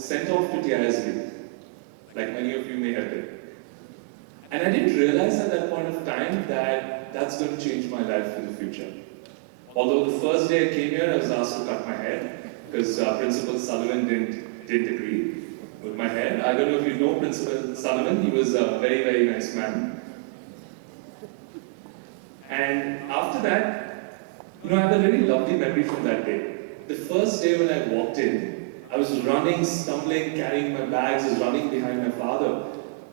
sent off to TISB, like many of you may have been. And I didn't realize at that point of time that that's going to change my life in the future. Although the first day I came here, I was asked to cut my hair because Principal Sullivan didn't agree with my hair. I don't know if you know Principal Sullivan. He was a very, very nice man. And after that, I have a really lovely memory from that day. The first day when I walked in, I was running, stumbling, carrying my bags, I was running behind my father.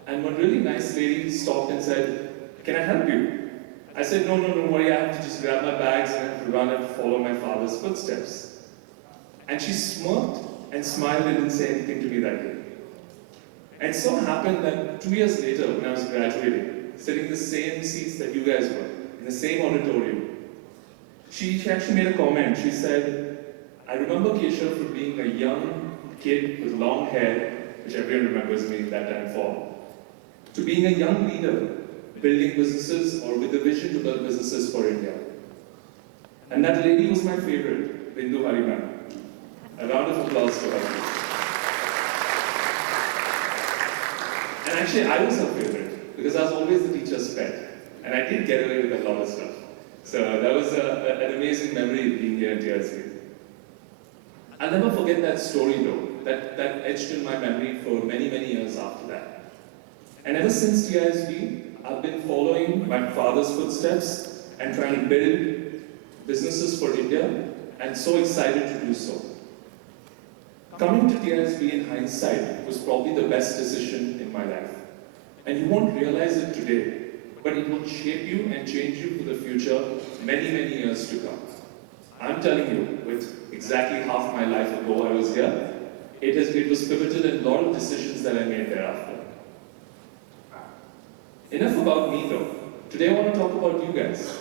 And one really nice lady stopped and said, "Can I help you?" I said, no, don't worry, I have to just grab my bags and I have to run and follow my father's footsteps. And she smirked and smiled and didn't say anything to me that day. And so happened that 2 years later, when I was graduating, sitting in the same seats that you guys were, in the same auditorium, she actually made a comment. She said, "I remember Keshav from being a young kid with long hair," which everyone remembers me that time for, "to being a young leader, building businesses or with the vision to build businesses for India." And that lady was my favorite, Bindu Hari ma'am. A round of applause for her. And actually, I was her favorite because I was always the teacher's pet. And I did get away with a lot of stuff. So that was an amazing memory being here at TISB. I'll never forget that story though. That etched in my memory for many, many years after that. And ever since TISB, I've been following my father's footsteps and trying to build businesses for India, and so excited to do so. Coming to TISB in hindsight was probably the best decision in my life. And you won't realize it today, but it will shape you and change you for the future many, many years to come. I'm telling you, with exactly half my life ago I was here, it was pivotal in a lot of decisions that I made thereafter. Enough about me though. Today I want to talk about you guys.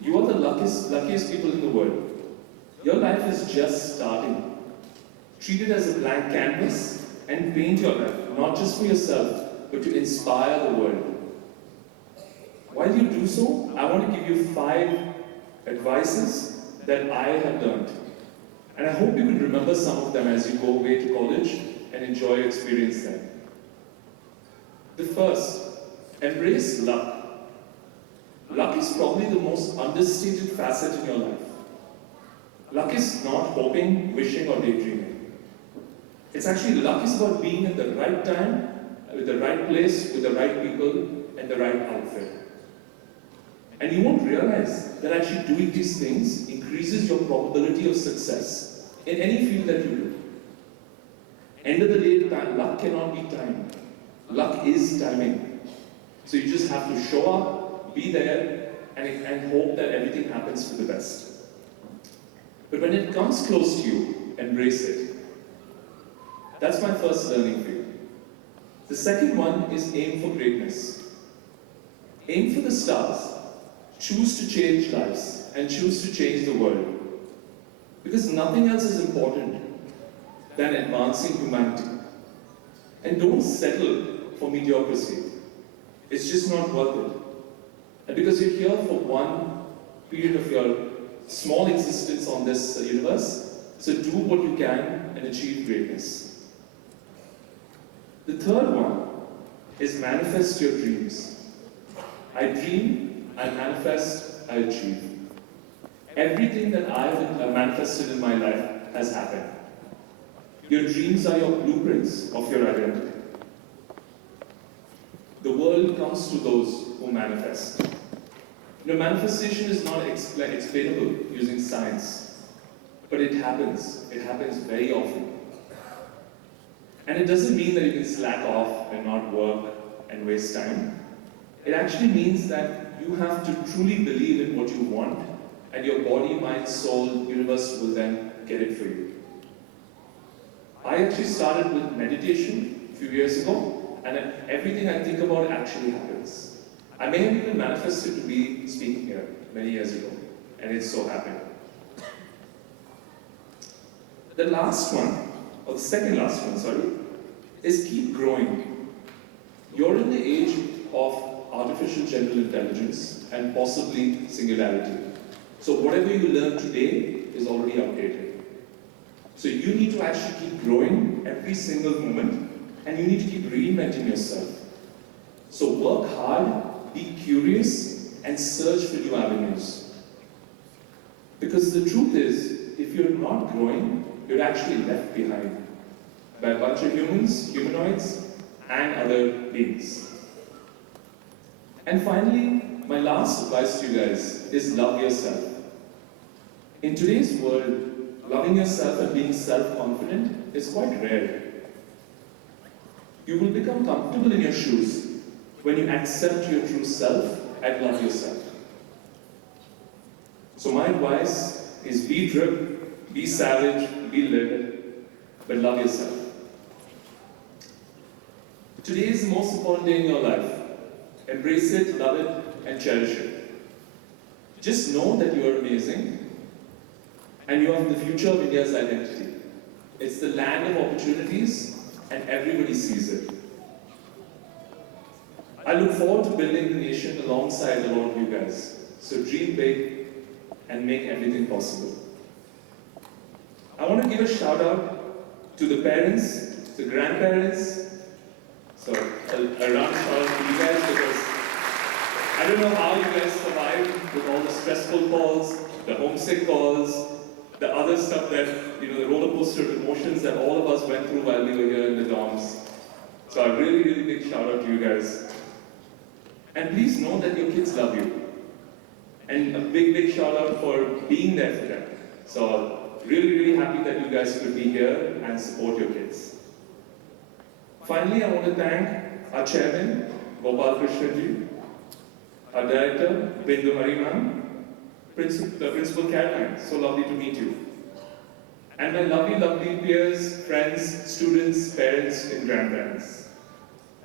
You are the luckiest people in the world. Your life is just starting. Treat it as a blank canvas and paint your life, not just for yourself, but to inspire the world. While you do so, I want to give you 5 advices that I have learned. And I hope you can remember some of them as you go away to college and enjoy your experience there. The first, embrace luck. Luck is probably the most understated facet in your life. Luck is not hoping, wishing, or daydreaming. It's actually luck is about being at the right time, with the right place, with the right people, and the right outfit. And you won't realize that actually doing these things increases your probability of success in any field that you do. End of the day, luck cannot be timed. Luck is timing. So you just have to show up, be there, and hope that everything happens for the best. But when it comes close to you, embrace it. That's my first learning for you. The second one is aim for greatness. Aim for the stars. Choose to change lives and choose to change the world. Because nothing else is important than advancing humanity. And don't settle for mediocrity. It's just not worth it. And because you're here for one period of your small existence on this universe, so do what you can and achieve greatness. The third one is manifest your dreams. I dream, I manifest, I achieve. Everything that I have manifested in my life has happened. Your dreams are your blueprints of your identity. The world comes to those who manifest. Manifestation is not explainable using science, but it happens. It happens very often. And it doesn't mean that you can slack off and not work and waste time. It actually means that you have to truly believe in what you want, and your body, mind, soul, universe will then get it for you. I actually started with meditation a few years ago, and everything I think about actually happens. I may have even manifested to be speaking here many years ago, and it's so happened. The last one, or the second last one, sorry, is keep growing. You're in the age of artificial general intelligence and possibly singularity. So whatever you learn today is already outdated. So you need to actually keep growing every single moment, and you need to keep reinventing yourself. So work hard, be curious, and search for new avenues. Because the truth is, if you're not growing, you're actually left behind by a bunch of humans, humanoids, and other beings. And finally, my last advice to you guys is love yourself. In today's world, loving yourself and being self-confident is quite rare. You will become comfortable in your shoes when you accept your true self and love yourself. So my advice is be drip, be savage, be livid, but love yourself. Today is the most important day in your life. Embrace it, love it, and cherish it. Just know that you are amazing, and you are the future of India's identity. It's the land of opportunities, and everybody sees it. I look forward to building the nation alongside a lot of you guys. So dream big and make everything possible. I want to give a shout out to the parents, the grandparents. So a round shout out to you guys, because I don't know how you guys survived with all the stressful calls, the homesick calls, the other stuff that, the roller coaster of emotions that all of us went through while we were here in the dorms. So a really, really big shout out to you guys. And please know that your kids love you. And a big, big shout out for being there for them. So really, really happy that you guys could be here and support your kids. Finally, I want to thank our chairman, Gopal Krishnaji, our director, Bindu Hariman, Principal Caroline, so lovely to meet you. And my lovely, lovely peers, friends, students, parents, and grandparents.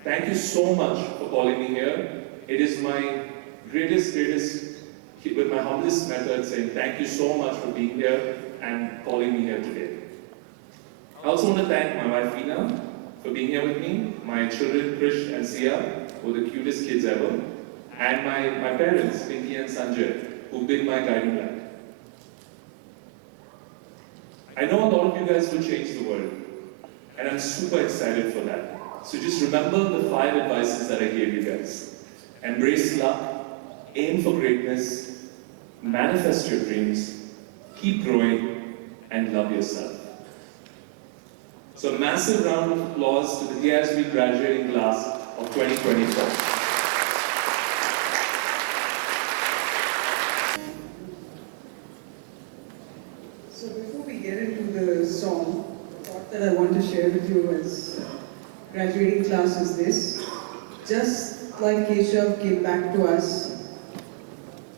Thank you so much for calling me here. It is my greatest, with my humblest method, saying thank you so much for being here and calling me here today. I also want to thank my wife, Veena, for being here with me, my children, Krish and Sia, who are the cutest kids ever, and my parents, Pinky and Sanjay, who've been my guiding light. I know a lot of you guys will change the world, and I'm super excited for that. So just remember the 5 advices that I gave you guys. Embrace luck, aim for greatness, manifest your dreams, keep growing, and love yourself. So a massive round of applause to the TISB graduating class of 2024. So before we get into the song, the thought that I want to share with you as graduating class is this. Just like Keshav came back to us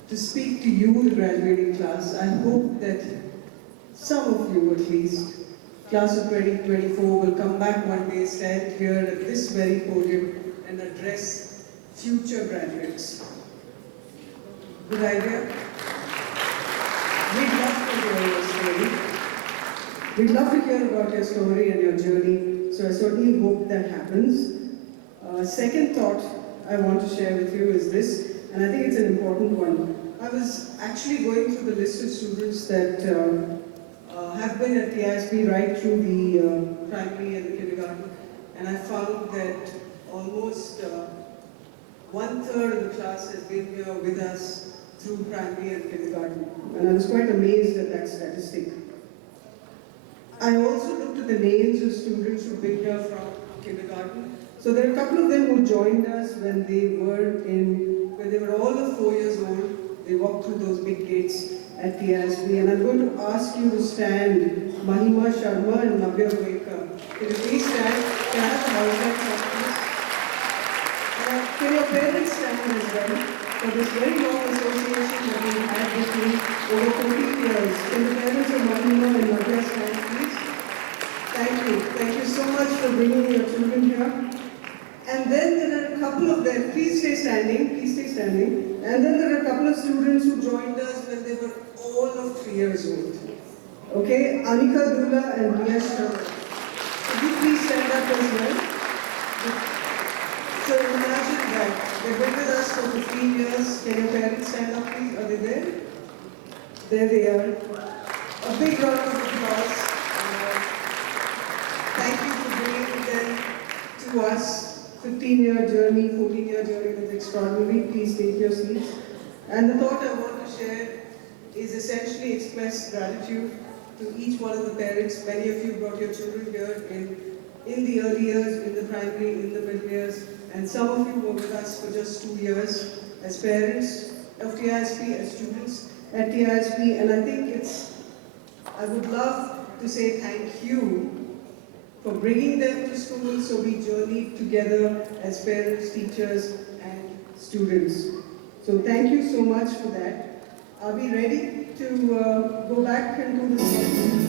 to speak to you, the graduating class, I hope that some of you at least, class of 2024, will come back one day, stand here at this very podium and address future graduates. Good idea? We'd love to hear your story. We'd love to hear about your story and your journey, so I certainly hope that happens. Second thought I want to share with you is this, and I think it's an important one. I was actually going through the list of students that have been at TISB right through the primary and the kindergarten, and I found that almost 1/3 of the class has been here with us through primary and kindergarten, and I was quite amazed at that statistic. I also looked at the names of students who've been here from kindergarten. So there are a couple of them who joined us when they were all of 4 years old. They walked through those big gates at TISB, and I'm going to ask you to stand, Mahima Sharma and Navya Goenka. Can you please stand? Can I have the house please? Can your parents stand as well? For this very long association that we had with me over 14 years. Can the parents of Mahima and Navya stand, please? Thank you. Thank you so much for bringing your children here. And then there are a couple of them, please stay standing, And then there are a couple of students who joined us when they were all of 3 years old. Okay, Anika Dula and Mia Shravan. Could you please stand up as well? So imagine that, they've been with us for 15 years. Can your parents stand up please? Are they there? There they are. A big round of applause. Thank you for bringing them to us. 15-year journey, 14-year journey, that's extraordinary. Please take your seats. And the thought I want to share is essentially express gratitude to each one of the parents. Many of you brought your children here in the early years, in the primary, in the middle years, and some of you were with us for just 2 years as parents of TISB, as students at TISB, and I think I would love to say thank you for bringing them to school, so we journeyed together as parents, teachers, and students. So thank you so much for that. Are we ready to go back into the session?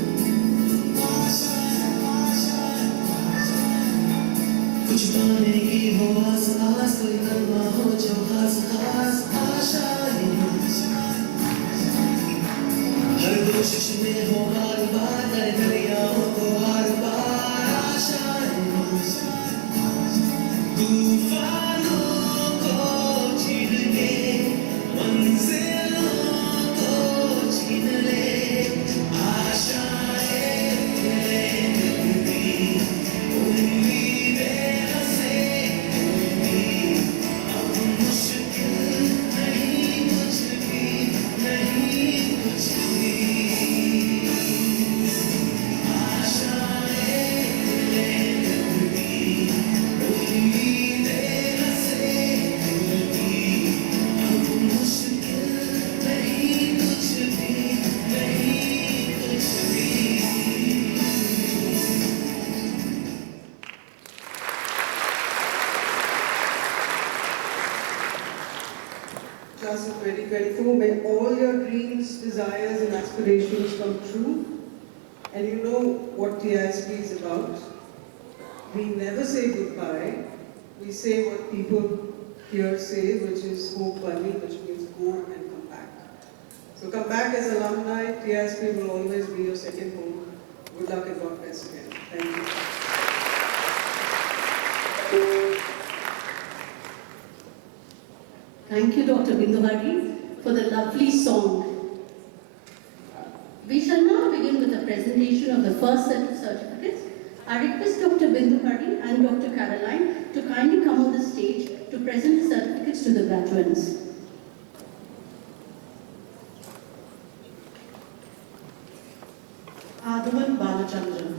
Class of 2024, may all your dreams, desires, and aspirations come true. And you know what TISB is about. We never say goodbye. We say what people here say, which is hope bunny, which means go and come back. So come back as alumni. TISB will always be your second home. Good luck and God bless again. Thank you. Thank you, Dr. Binduhari, for the lovely song. We shall now begin with the presentation of the first set of certificates. I request Dr. Binduhari and Dr. Caroline to kindly come on the stage to present the certificates to the graduates. Adavan Balachandran.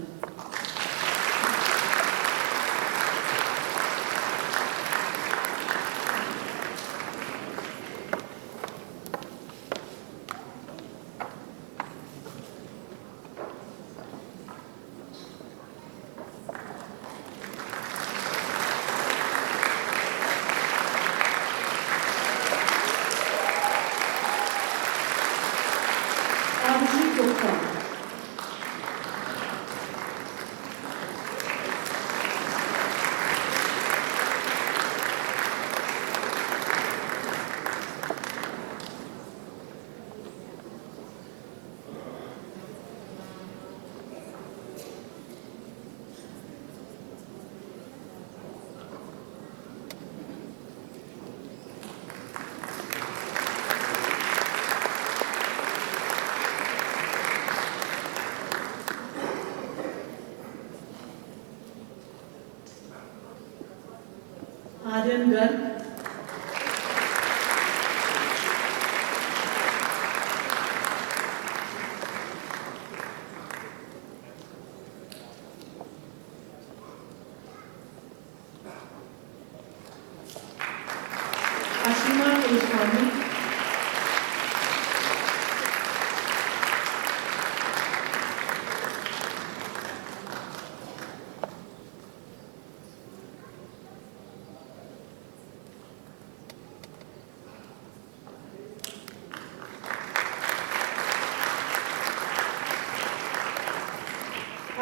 Abhishek Gupta. Aryan Garg. Ashima Keswani.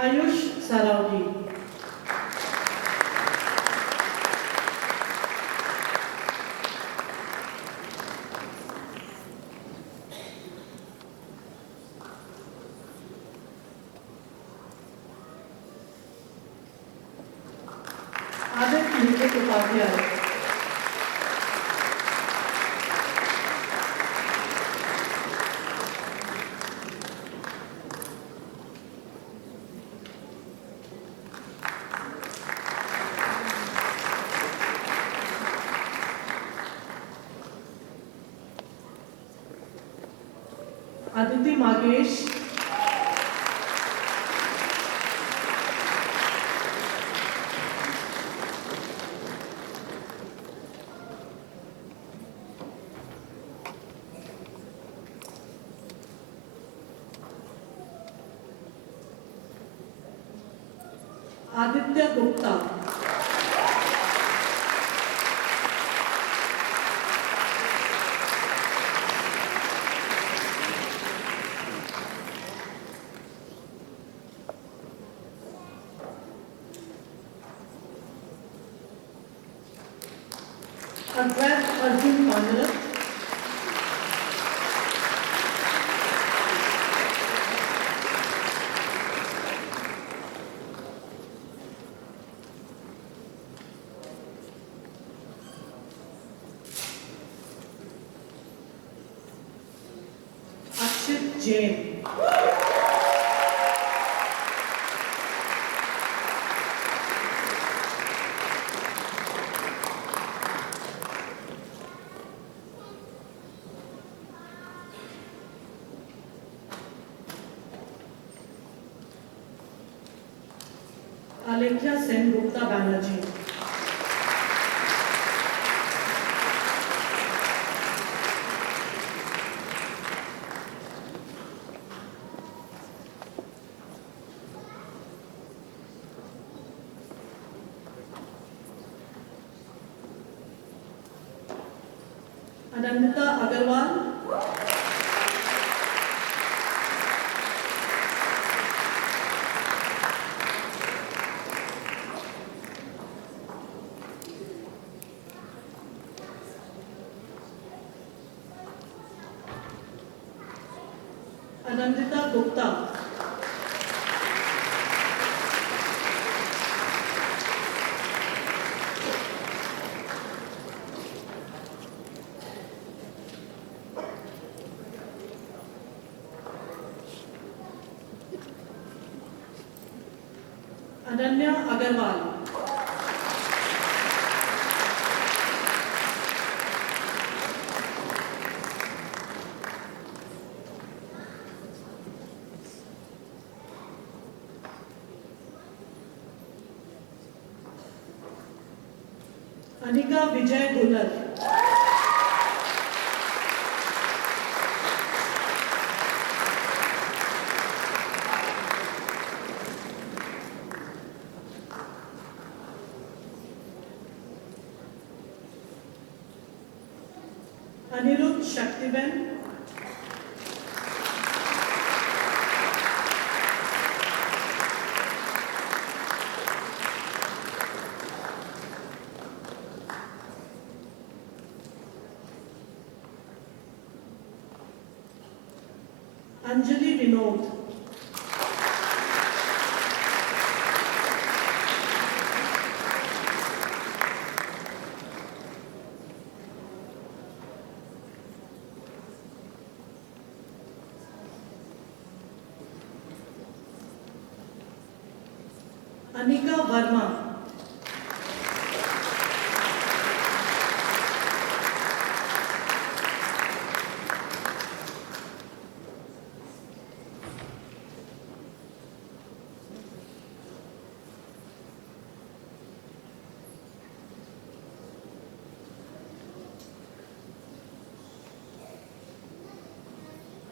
Ayush Saraudi. Adat Nikit Upadhyay. Aditi Magesh. Aditya Gupta. Advait Arjun Pandra. Akshit Jain. Alekhya Sen Gupta Banerjee. Anandita Agarwal. Anandita Gupta. Ananya Agarwal. Anika Vijay Dhulal. Anirudh Shaktiben. Anjali Vinod. Anika Verma.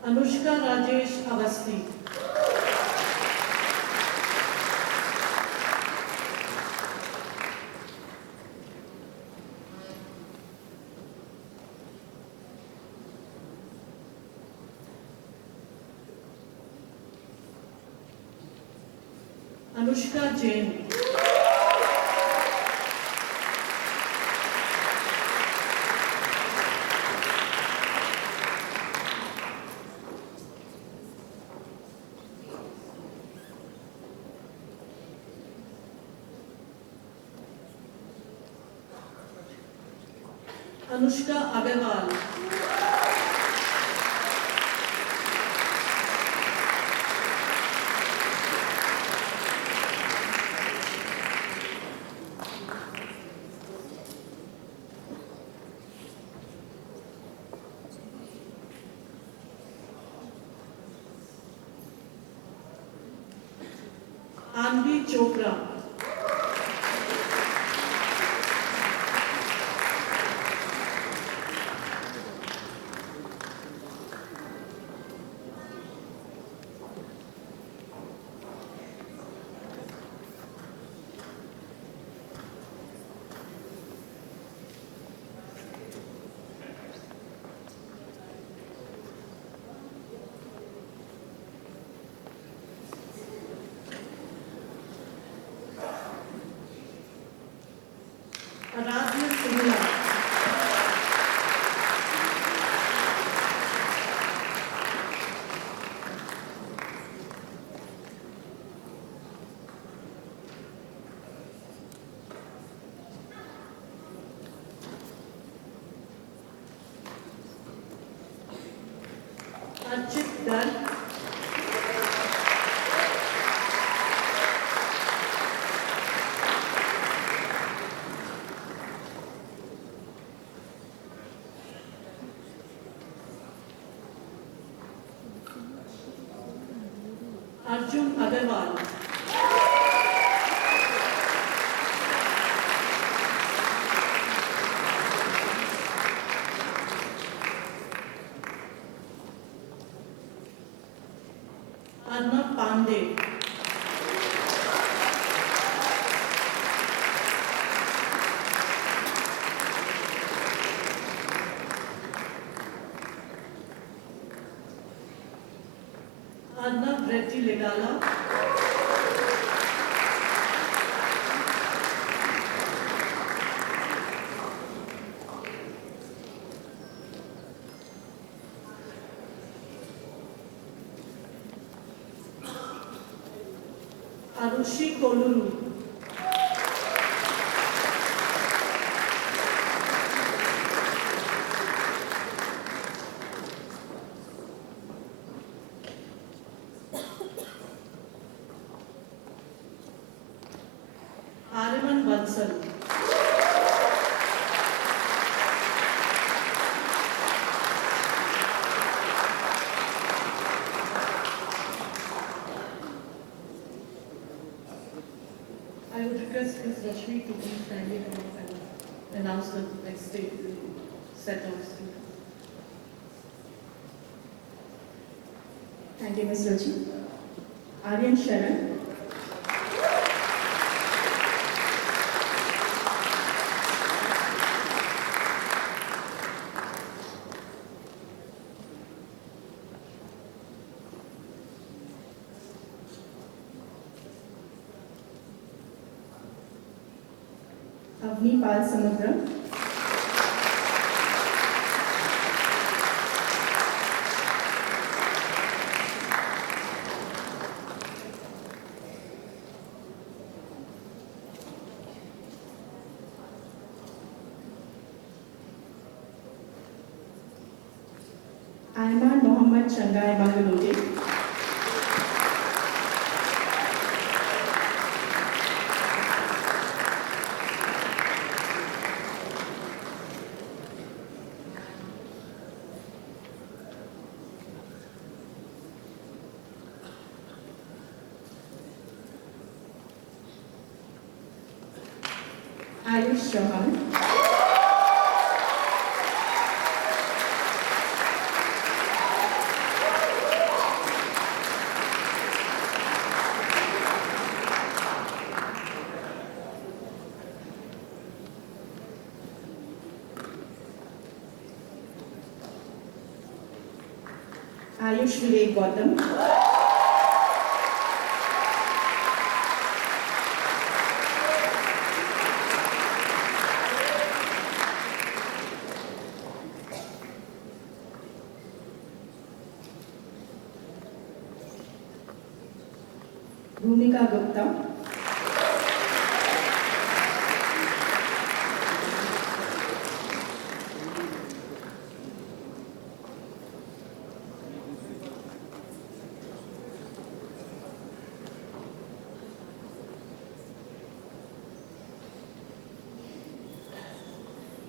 Anushka Rajesh Avasti. Anushka Jain. Anushka Agarwal. Anvi Chopra. Aradhya Sumila. Archit Garg. Arjun Agarwal. Arnab Pandey. Arnab Reddy Legala. Arushi Kolulu. secretary to please kindly come up and announce the next set of students. Thank you, Ms. Ruchi. Aryan Sharan. Avni Pal Samudra. Ayman Mohammed Changai Bangalore. Ayush Chauhan. Ayush Vivek Gautam. Bhumika Gupta.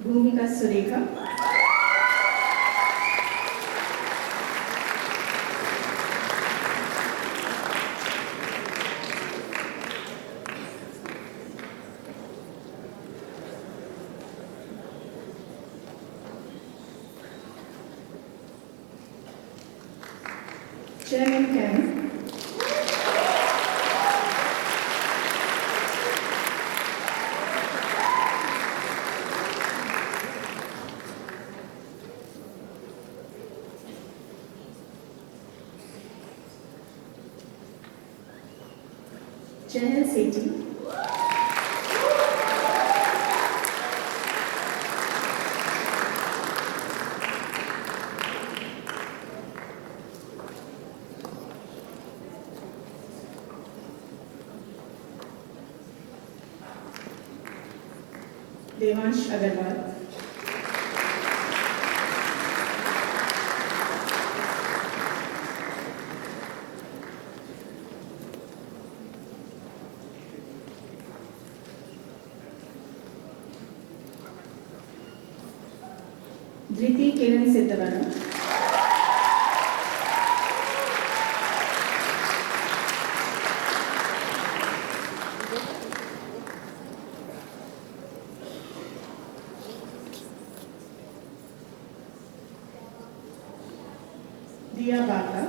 Bhumika Surekha. Chairman Kang. Chahal Sethi. Devansh Agarwal. Dhriti Kiran Siddhavara. Diya Bata.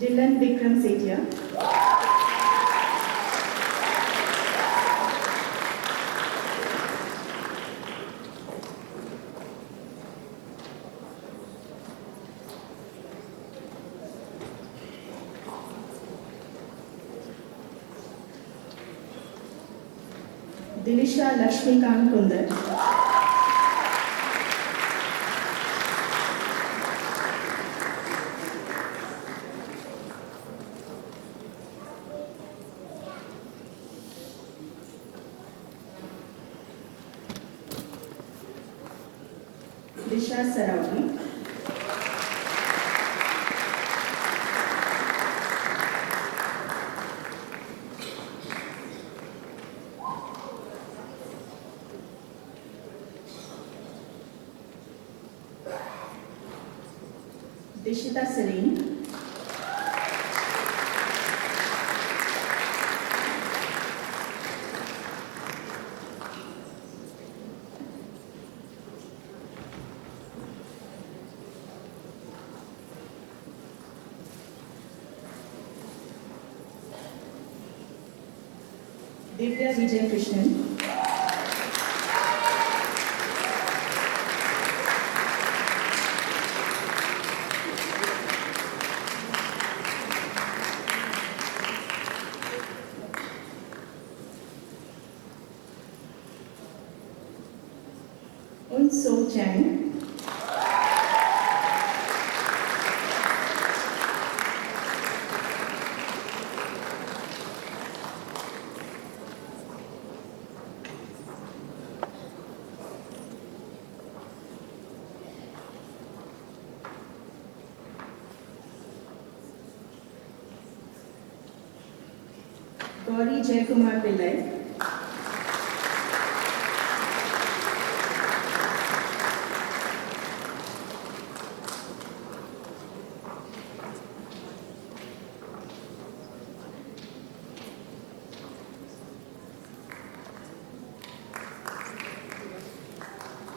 Dylan Vikram Sethia. Dilisha Lakshmikant Kundar. Disha Saravi. Ishita Serene, Divya Vijay Krishnan, Un So Chang, Gauri Jaykumar Pillai,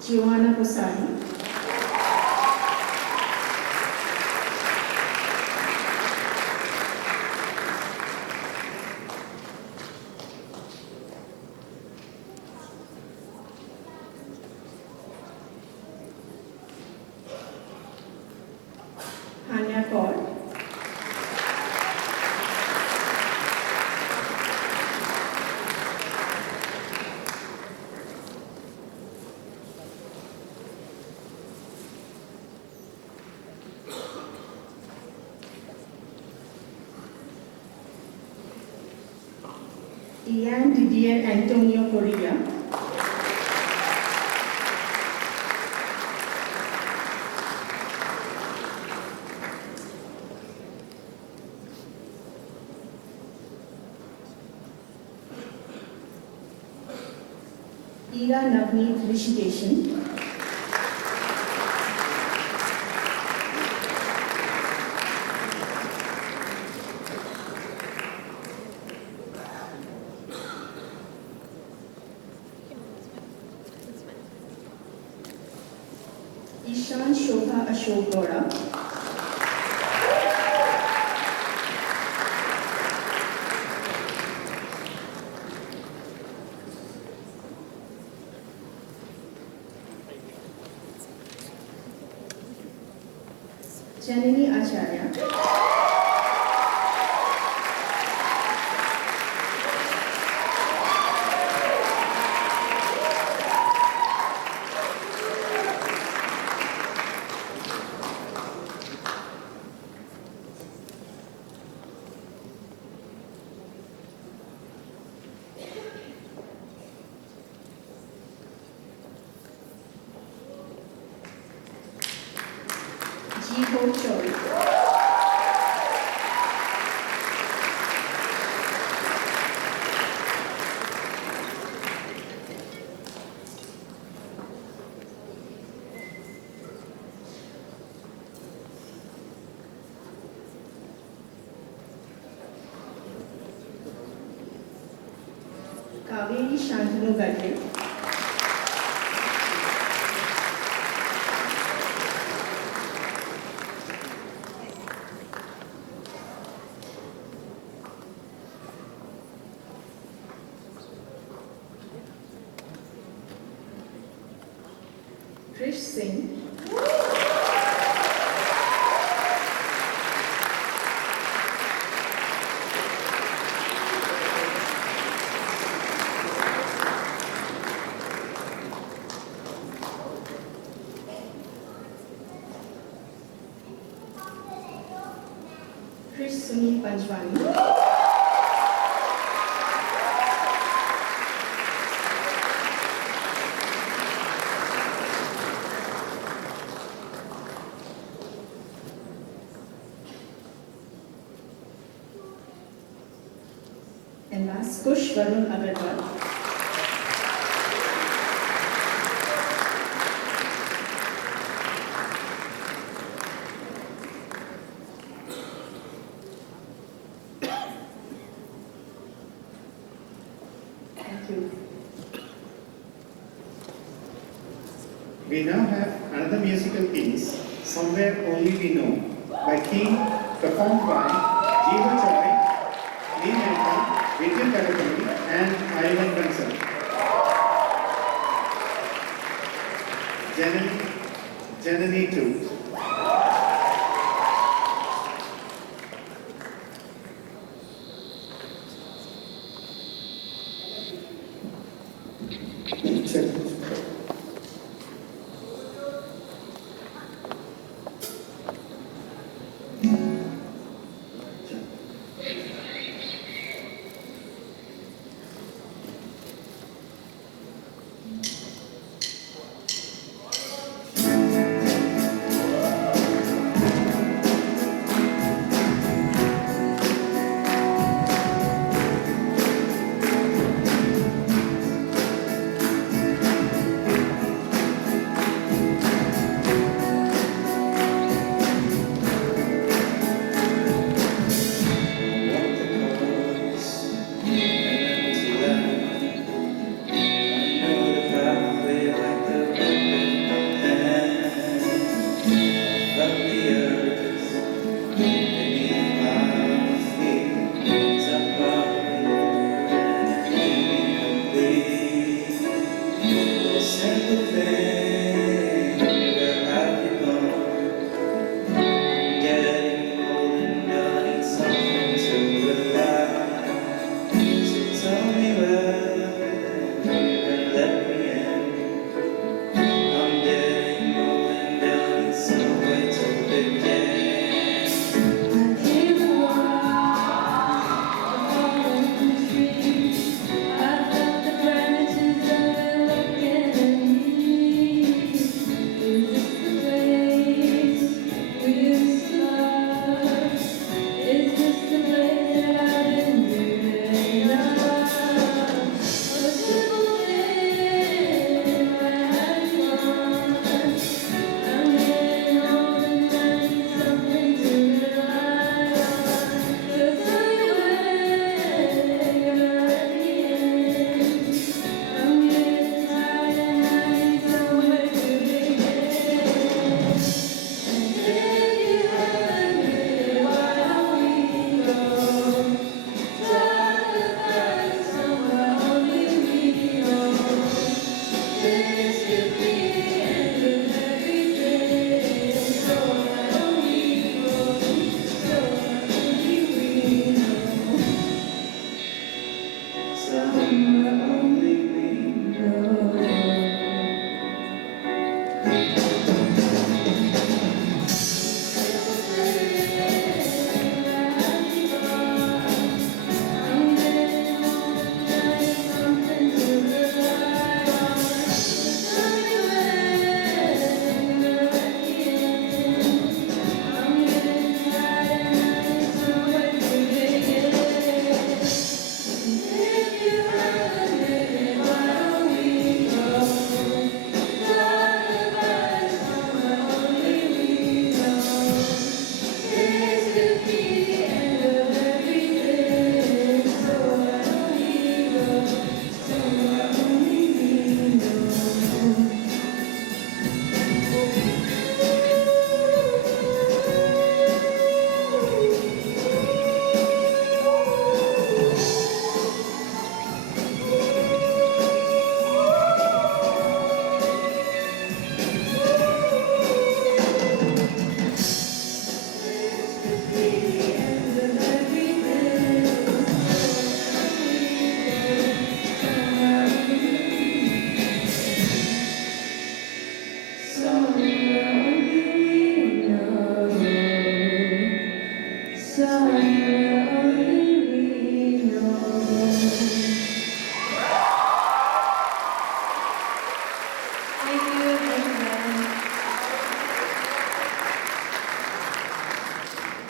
Giovanna Posani, Hanya Kaur, Ian Didier Antonio Correa, Ira Navneet Rishikeshan, Ishan Shobha Ashok Gora, Janani Acharya, Jiho Choi, Kaveri Shantanu Gadle, Krish Singh, Krish Sunil Panjwani, and last Kush Varun Agarwal. Thank you. We now have another musical piece, Somewhere Only We Know, by King, performed by Jeeva Choi, Lee Mehta, Vidya Karapalli, and Ivan Bansal. Janani 2.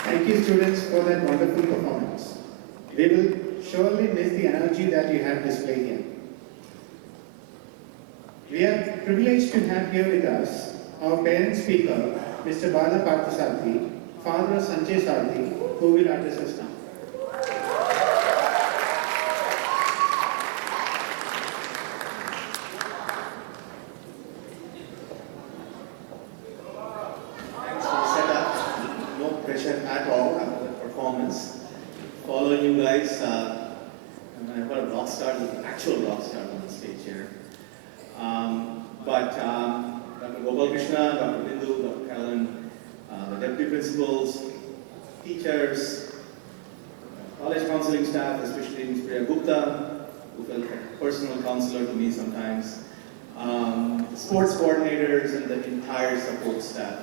Thank you, students, for that wonderful performance. We will surely miss the energy that you have displayed here. We are privileged to have here with us our parent speaker, Mr. Bala Parthasarathy, father of Sanjay Sarathy, who will address us now. also a rock star on the stage here. But Dr. Gopal Krishna, Dr. Bindu, Dr. Callan, the deputy principals, teachers, college counseling staff, especially Ms. Priya Gupta, who felt like a personal counselor to me sometimes, sports coordinators and the entire support staff,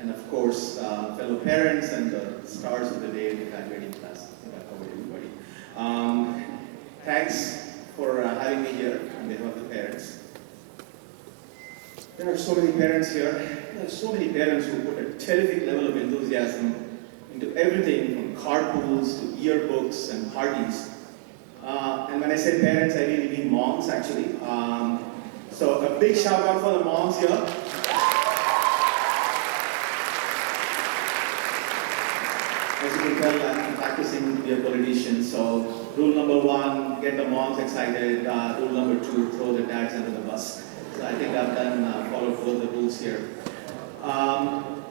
and of course, fellow parents and the stars of the day, the graduating class. I think I covered everybody. Thanks for having me here on behalf of the parents. There are so many parents here. There are so many parents who put a terrific level of enthusiasm into everything from carpools to yearbooks and parties. And when I say parents, I really mean moms, actually. So a big shout out for the moms here. As you can tell, I'm practicing to be a politician. So rule number 1, get the moms excited. Rule number 2, throw the dads under the bus. So I think I've followed both the rules here.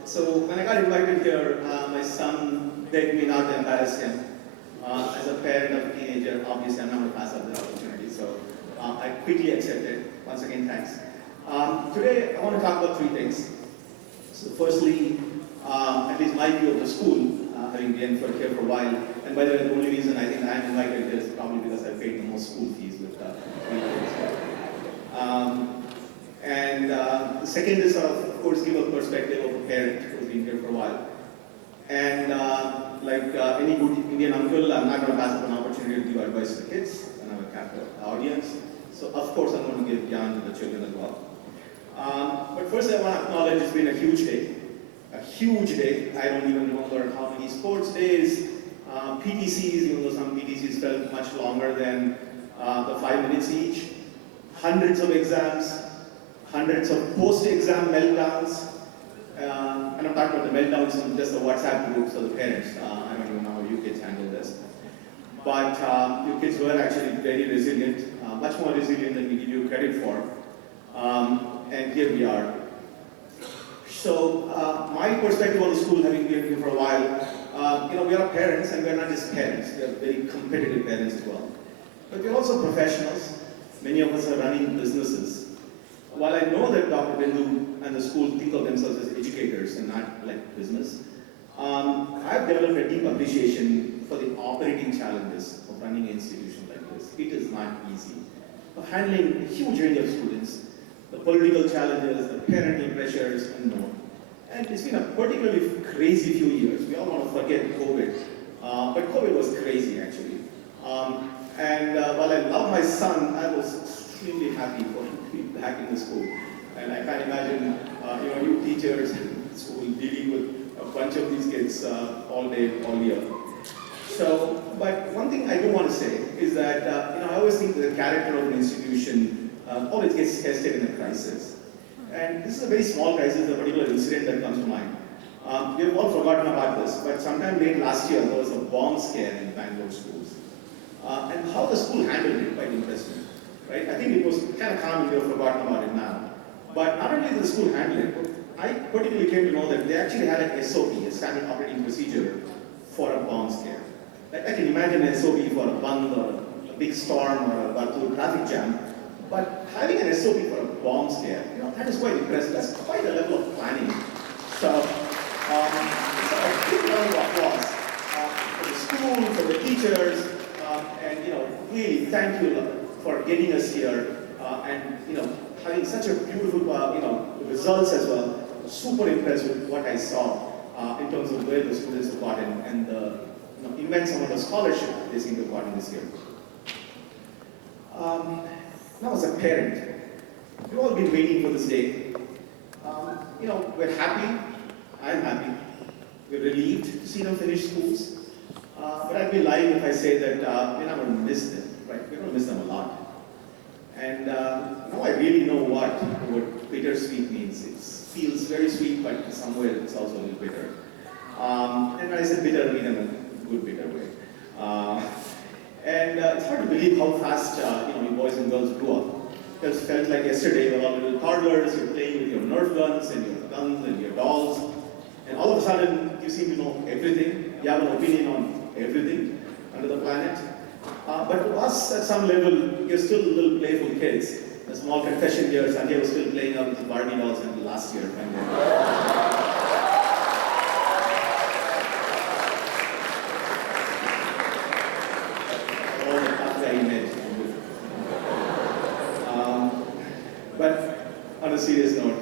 So when I got invited here, my son begged me not to embarrass him. As a parent of a teenager, obviously I'm not going to pass up the opportunity. So I quickly accepted. Once again, thanks. Today I want to talk about 3 things. So firstly, at least my view of the school, having been here for a while. And by the way, the only reason I think I'm invited here is probably because I paid the most school fees with And the second is, of course, give a perspective of a parent who's been here for a while. And like any good Indian uncle, I'm not going to pass up an opportunity to give advice to the kids, and I'm a captive audience. So of course, I'm going to give Gyan to the children as well. But first, I want to acknowledge it's been a huge day. A huge day. I don't even remember how many sports days, PTCs, even though some PTCs felt much longer than the 5 minutes each. Hundreds of exams, hundreds of post-exam meltdowns. And I'm talking about the meltdowns in just the WhatsApp groups of the parents. I don't even know how you kids handle this. But you kids were actually very resilient, much more resilient than we give you credit for. And here we are. So my perspective on the school, having been here for a while, we are parents, and we're not just parents. We are very competitive parents as well. But we're also professionals. Many of us are running businesses. While I know that Dr. Bindu and the school think of themselves as educators and not like business, I've developed a deep appreciation for the operating challenges of running an institution like this. It is not easy. Of handling a huge range of students, the political challenges, the parental pressures, and more. And it's been a particularly crazy few years. We all want to forget COVID, but COVID was crazy actually. While I love my son, I was extremely happy for him to be back in the school. And I can't imagine, you teachers in school dealing with a bunch of these kids all day, all year. So, but one thing I do want to say is that, I always think that the character of an institution always gets tested in a crisis. And this is a very small crisis, a particular incident that comes to mind. We've all forgotten about this, but sometime late last year, there was a bomb scare in Bangalore schools. And how the school handled it, quite interesting. Right? I think it was kind of calm and we have forgotten about it now. But not only did the school handle it, but I particularly came to know that they actually had an SOP, a standard operating procedure, for a bomb scare. Like I can imagine an SOP for a band or a big storm or a traffic jam, but having an SOP for a bomb scare, that is quite impressive. That's quite a level of planning. So, it's a big round of applause for the school, for the teachers, and really thank you for getting us here and having such a beautiful results as well. Super impressed with what I saw in terms of where the students have gotten and the immense amount of scholarship they seem to have gotten this year. Now as a parent, we've all been waiting for this day. We're happy. I'm happy. We're relieved to see them finish schools. But I'd be lying if I say that we're not going to miss them, right? We're going to miss them a lot. And now I really know what bittersweet means. It feels very sweet, but somewhere it's also a little bitter. And when I say bitter, I mean in a good bitter way. It's hard to believe how fast you boys and girls grew up. It just felt like yesterday we were all little toddlers, you're playing with your Nerf guns and your dolls. And all of a sudden, you seem to know everything. You have an opinion on everything under the planet. But to us, at some level, you're still little playful kids. A small confession here, Sanjay was still playing out with the Barbie dolls until last year. All the tough guy he met. But on a serious note,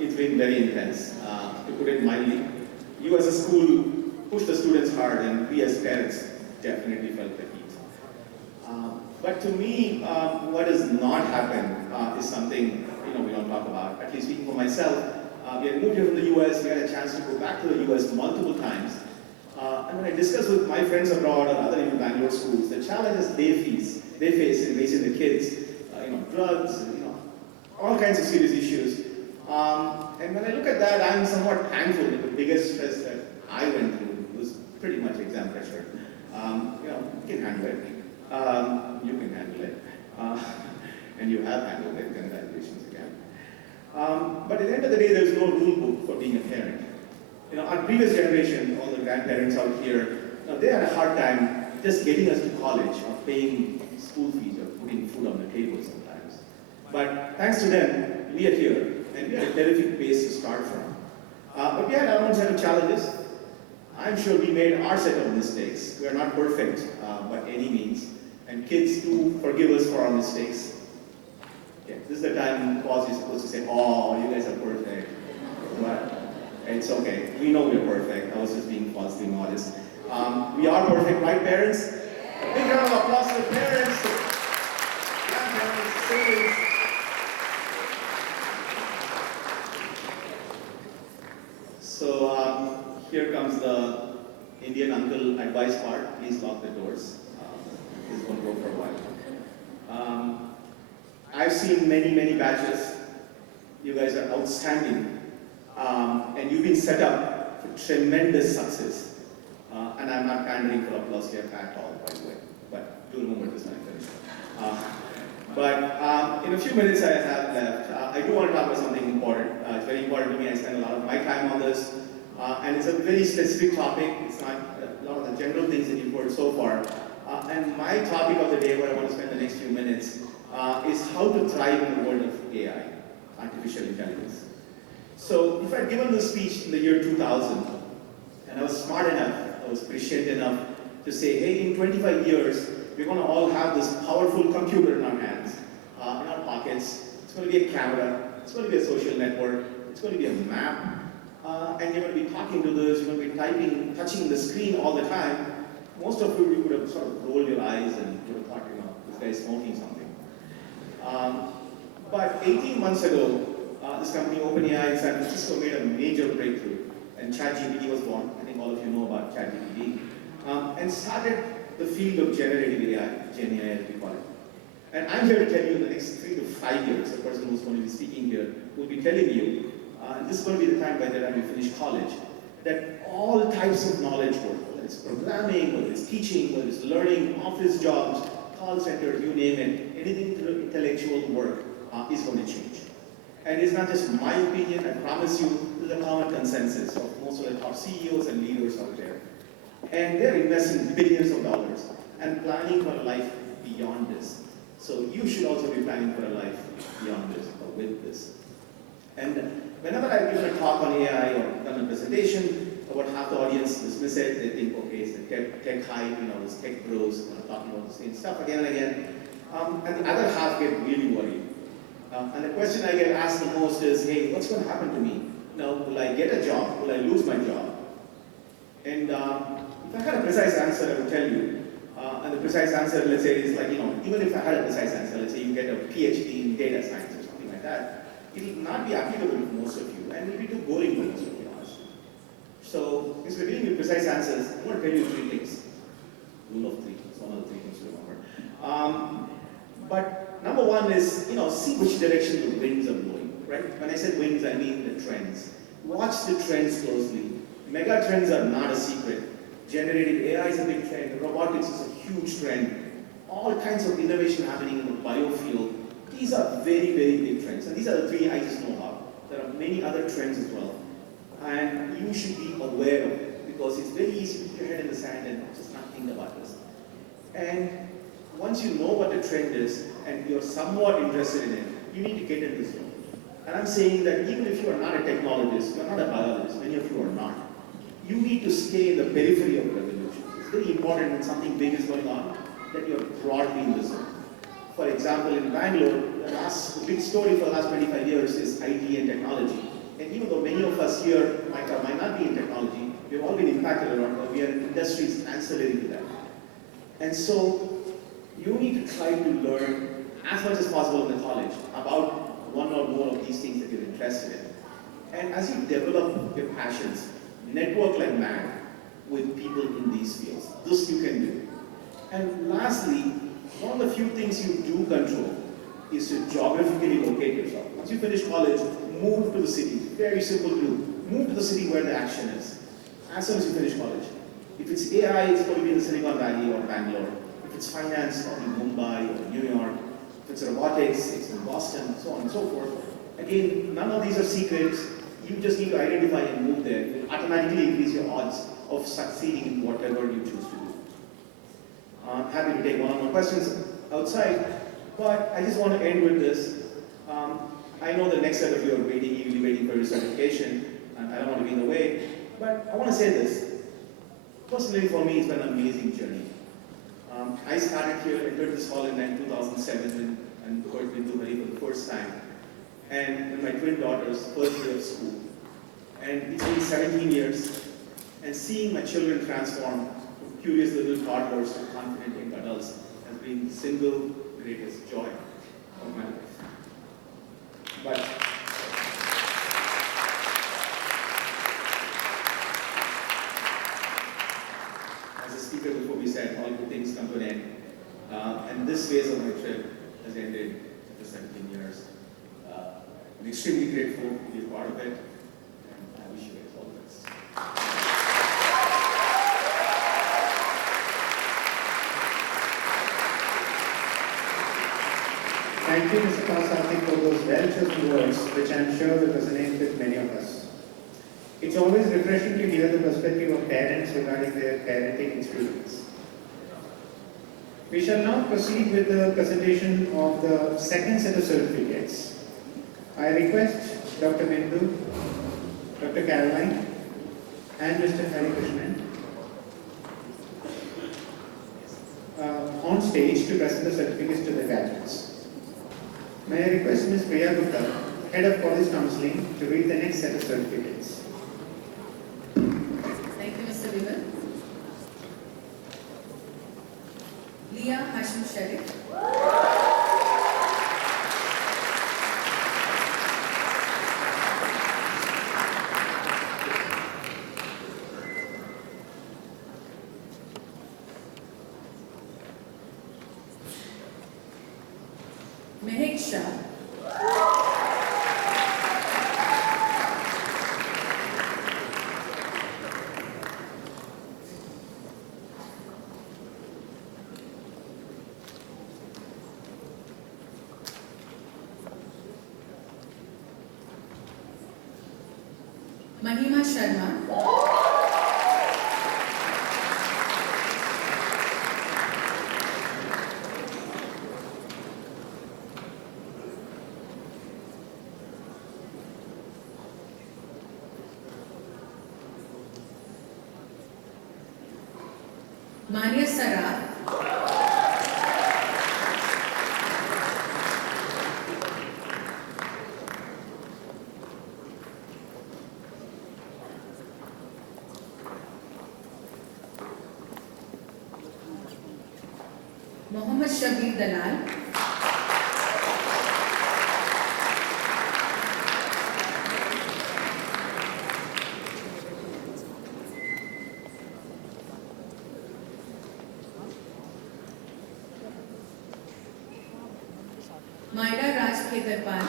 it's been very intense, to put it mildly. You as a school pushed the students hard, and we as parents definitely felt the heat. But to me, what has not happened is something we don't talk about. At least speaking for myself, we had moved here from the US. We had a chance to go back to the US multiple times. And when I discuss with my friends abroad or other Bangalore schools, the challenges they face in raising the kids, drugs, all kinds of serious issues. And when I look at that, I'm somewhat thankful that the biggest stress that I went through was pretty much exam pressure. You can handle it. You can handle it. And you have handled it. Congratulations again. But at the end of the day, there's no rule book for being a parent. Our previous generation, all the grandparents out here, they had a hard time just getting us to college or paying school fees or putting food on the table sometimes. But thanks to them, we are here, and we had a terrific base to start from. But we had our own set of challenges. I'm sure we made our set of mistakes. We are not perfect by any means. And kids do forgive us for our mistakes. Okay, this is the time pause you're supposed to say, oh, you guys are perfect. But it's okay. We know we're perfect. I was just being falsely modest. We are perfect, right, parents? A big round of applause to the parents, grandparents, siblings. So here comes the Indian uncle advice part. Please lock the doors. This is going to go for a while. I've seen many batches. You guys are outstanding. And you've been set up for tremendous success. And I'm not pandering for applause here at all, by the way. But do remember this when I finish. But in a few minutes I have left, I do want to talk about something important. It's very important to me. I spend a lot of my time on this. And it's a very specific topic. It's not a lot of the general things that you've heard so far. And my topic of the day, what I want to spend the next few minutes, is how to thrive in the world of AI, artificial intelligence. So if I'd given this speech in the year 2000, and I was smart enough, I was prescient enough to say, hey, in 25 years, we're going to all have this powerful computer in our hands, in our pockets. It's going to be a camera, it's going to be a social network, it's going to be a map, and you're going to be talking to this, you're going to be typing, touching the screen all the time. Most of you would have sort of rolled your eyes and would have thought, this guy's smoking something. But 18 months ago, this company, OpenAI in San Francisco, made a major breakthrough, and ChatGPT was born. I think all of you know about ChatGPT, and started the field of generative AI, Gen AI as we call it. And I'm here to tell you in the next 3 to 5 years, the person who's going to be speaking here will be telling you, and this is going to be the time by the time you finish college, that all types of knowledge work, whether it's programming, whether it's teaching, whether it's learning, office jobs, call centers, you name it, anything to do intellectual work is going to change. And it's not just my opinion, I promise you, this is a common consensus of most of the top CEOs and leaders out there. And they're investing billions of dollars and planning for a life beyond this. So you should also be planning for a life beyond this or with this. And whenever I've given a talk on AI or done a presentation, about half the audience dismiss it. They think, okay, it's the tech hype, those tech bros talking about the same stuff again and again. And the other half get really worried. And the question I get asked the most is, hey, what's going to happen to me? Will I get a job? Will I lose my job? And if I had a precise answer, I would tell you. And the precise answer, let's say, is like, even if I had a precise answer, let's say you get a PhD in data science or something like that, it will not be applicable to most of you, and it will be too boring for most of you, honestly. So, since we're dealing with precise answers, I'm going to tell you 3 things. Rule of 3, it's one of the 3 things to remember. But number 1 is, see which direction the winds are blowing, right? When I said winds, I mean the trends. Watch the trends closely. Mega trends are not a secret. Generative AI is a big trend. Robotics is a huge trend. All kinds of innovation happening in the biofield. These are very big trends. And these are the 3 I just know about. There are many other trends as well. And you should be aware of it because it's very easy to put your head in the sand and just not think about this. And once you know what the trend is and you're somewhat interested in it, you need to get in this zone. And I'm saying that even if you are not a technologist, you're not a biologist, many of you are not, you need to stay in the periphery of the revolution. It's very important when something big is going on that you're broadly in the zone. For example, in Bangalore, the big story for the last 25 years is IT and technology. And even though many of us here might or might not be in technology, we've all been impacted around, but we are in industries ancillary to that. And so you need to try to learn as much as possible in the college about one or more of these things that you're interested in. And as you develop your passions, network like mad with people in these fields. This you can do. And lastly, one of the few things you do control is to geographically locate yourself. Once you finish college, move to the city. Very simple to do. Move to the city where the action is. As soon as you finish college. If it's AI, it's going to be in the Silicon Valley or Bangalore. If it's finance, it's in Mumbai or New York. If it's robotics, it's in Boston, so on and so forth. Again, none of these are secrets. You just need to identify and move there. It will automatically increase your odds of succeeding in whatever you choose to do. I'm happy to take one-on-one questions outside, but I just want to end with this. I know the next set of you are waiting, eagerly waiting for your certification, and I don't want to be in the way, but I want to say this. Personally, for me, it's been an amazing journey. I started here, entered this hall in 2007 and heard Bindu Hari for the first time. And with my twin daughters, first day of school. And it's been 17 years, and seeing my children transform from curious little toddlers to confident young adults has been the single greatest joy of my life. But as a speaker before we said, all good things come to an end. And this phase of my trip has ended after 17 years. I'm extremely grateful to be a part of it, and I wish you guys all the best. Thank you, Mr. Kawasaki, for those well-chosen words, which I'm sure will resonate with many of us. It's always refreshing to hear the perspective of parents regarding their parenting experience. We shall now proceed with the presentation of the second set of certificates. I request Dr. Bindu, Dr. Caroline, and Mr. Hari Krishnan on stage to present the certificates to the graduates. May I request Ms. Priya Gupta, Head of College Counseling, to read the next set of certificates. Thank you, Mr. Vimal. Leah Hashim Sharif. Mehek Shah. Mahima Sharma. Mania Saraf. Mohammad Shabir Dalal. Maida Raj Kedarpan.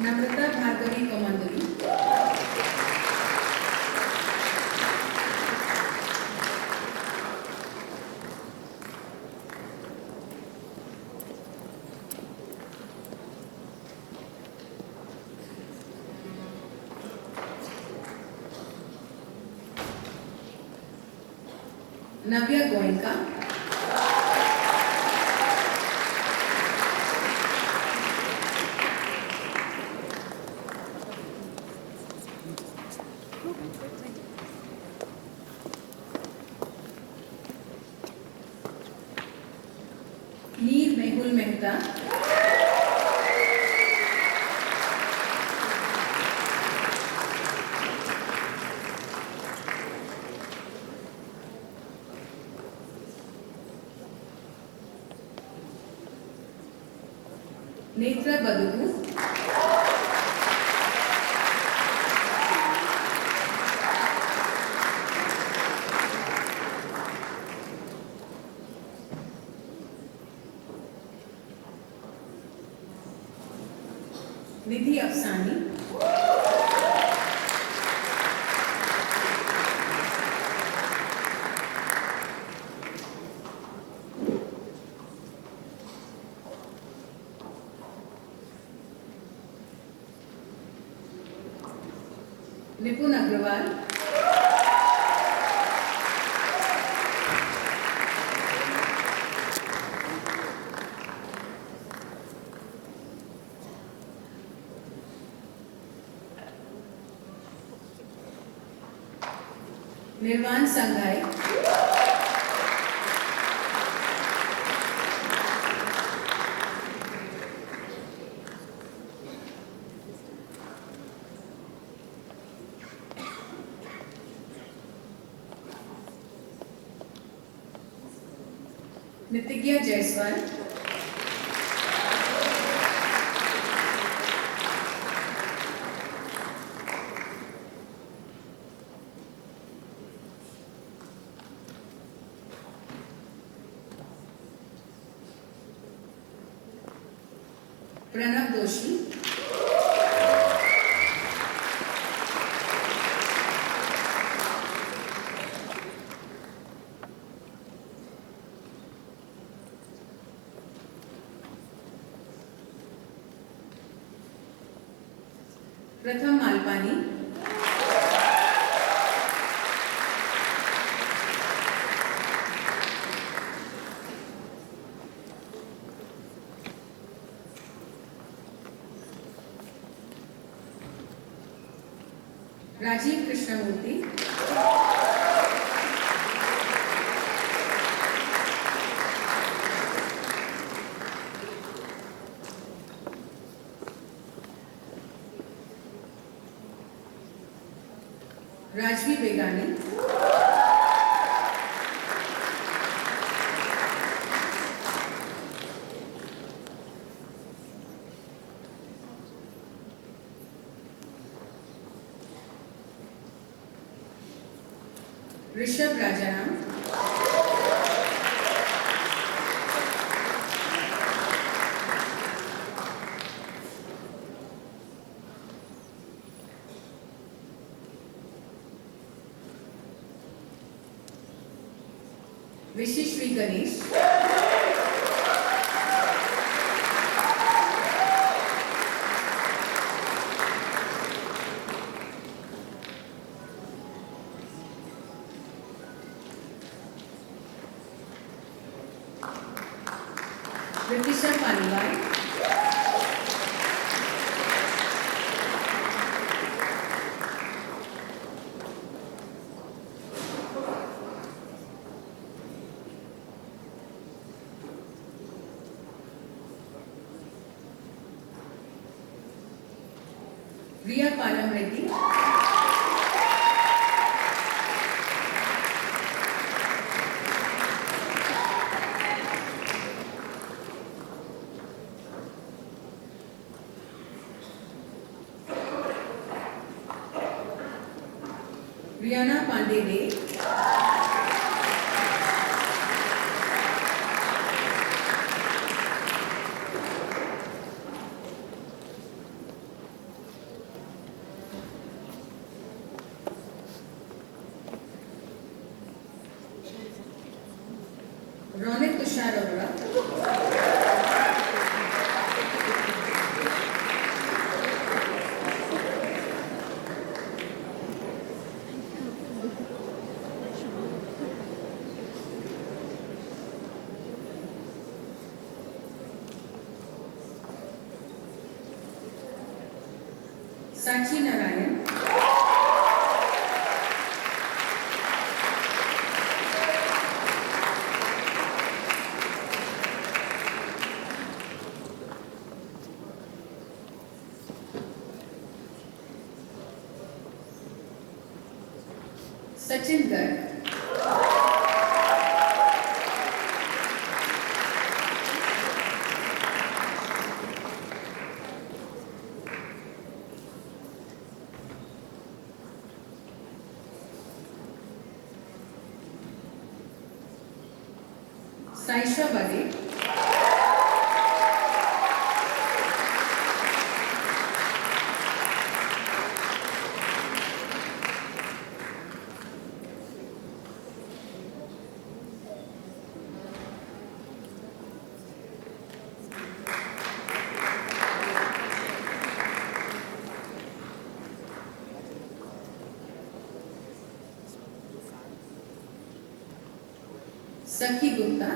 Namrata Bhargavi Komanduri. Navya Goenka, Neer Mehul Mehta, Netra Badugu, Nidhi Afsani, Nipun Agrawal, Nirvan Sanghai, Nitigya Jaiswal, Pranav Doshi, Pratham Malpani, Rajiv Krishnamurthy, Rajvi Begani, Rishabh Rajanam, Vishishri Ganesh, Ritisha Panibai, Riya Palam Reddy, Rihanna Pandey Day, Ronak Tushar Arora, Sachi Narayan, Sachin Garg, Saisha Bade, Sakhi Gupta,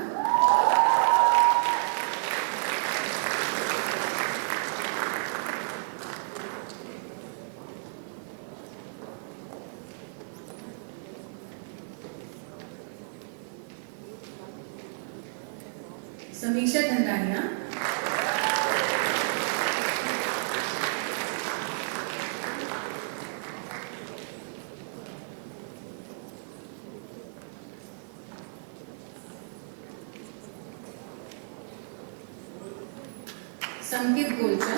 Samisha Dhandania, Sankit Golcha,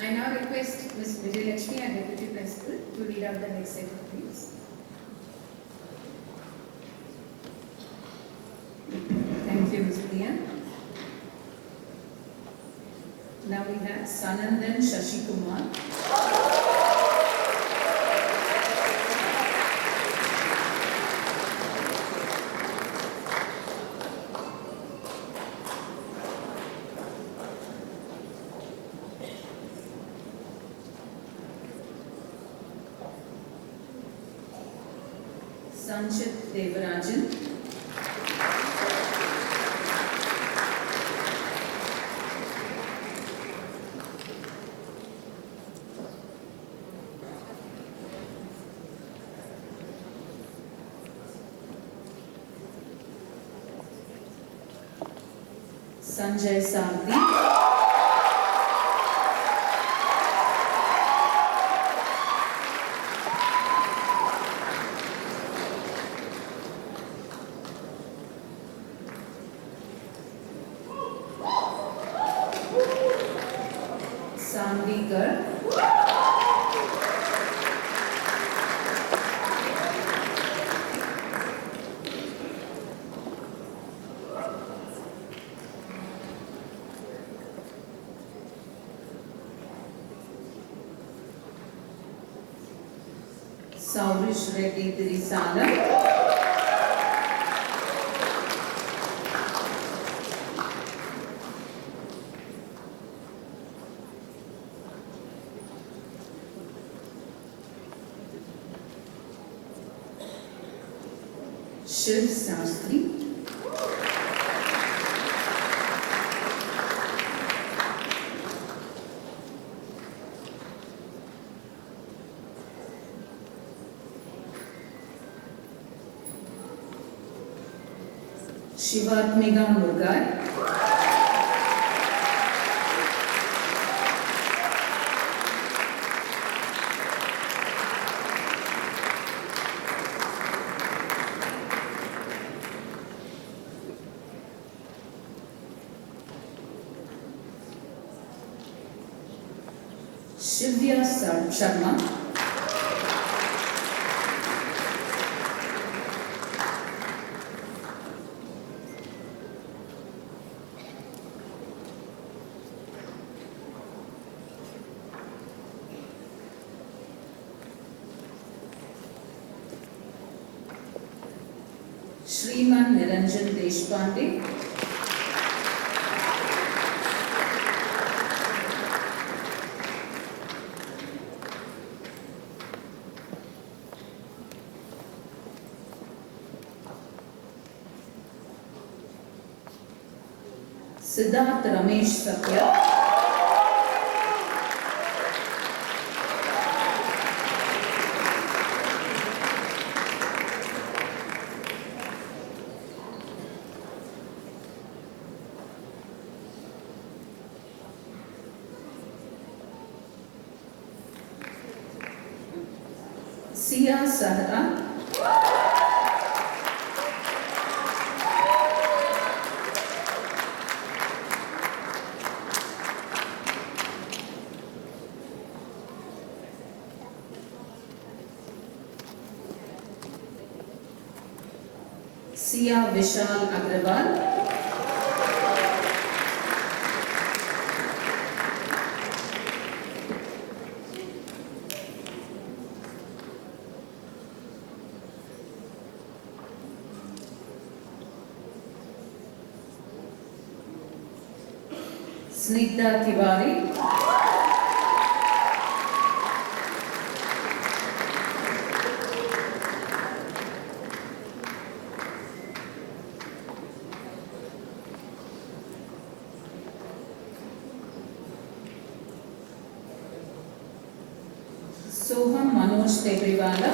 I now request Ms. Vijayalakshmi, our Deputy Principal, to read out the next set of names. Thank you, Ms. Priya. Now we have Sanandan Shashi Kumar, Sanchit Devarajan, Sanjay Sardi, Sanvi Garg, Saurish Reddy Tirisala, Shiv Sastri, Shivatmiga Murgai, Shivya Sharma, Shriman Niranjan Deshpande, Siddharth Ramesh Satya, Sia Sahra, Sia Vishal Agrawal, Snigdha Tiwari, Soham Manoj Tebriwala,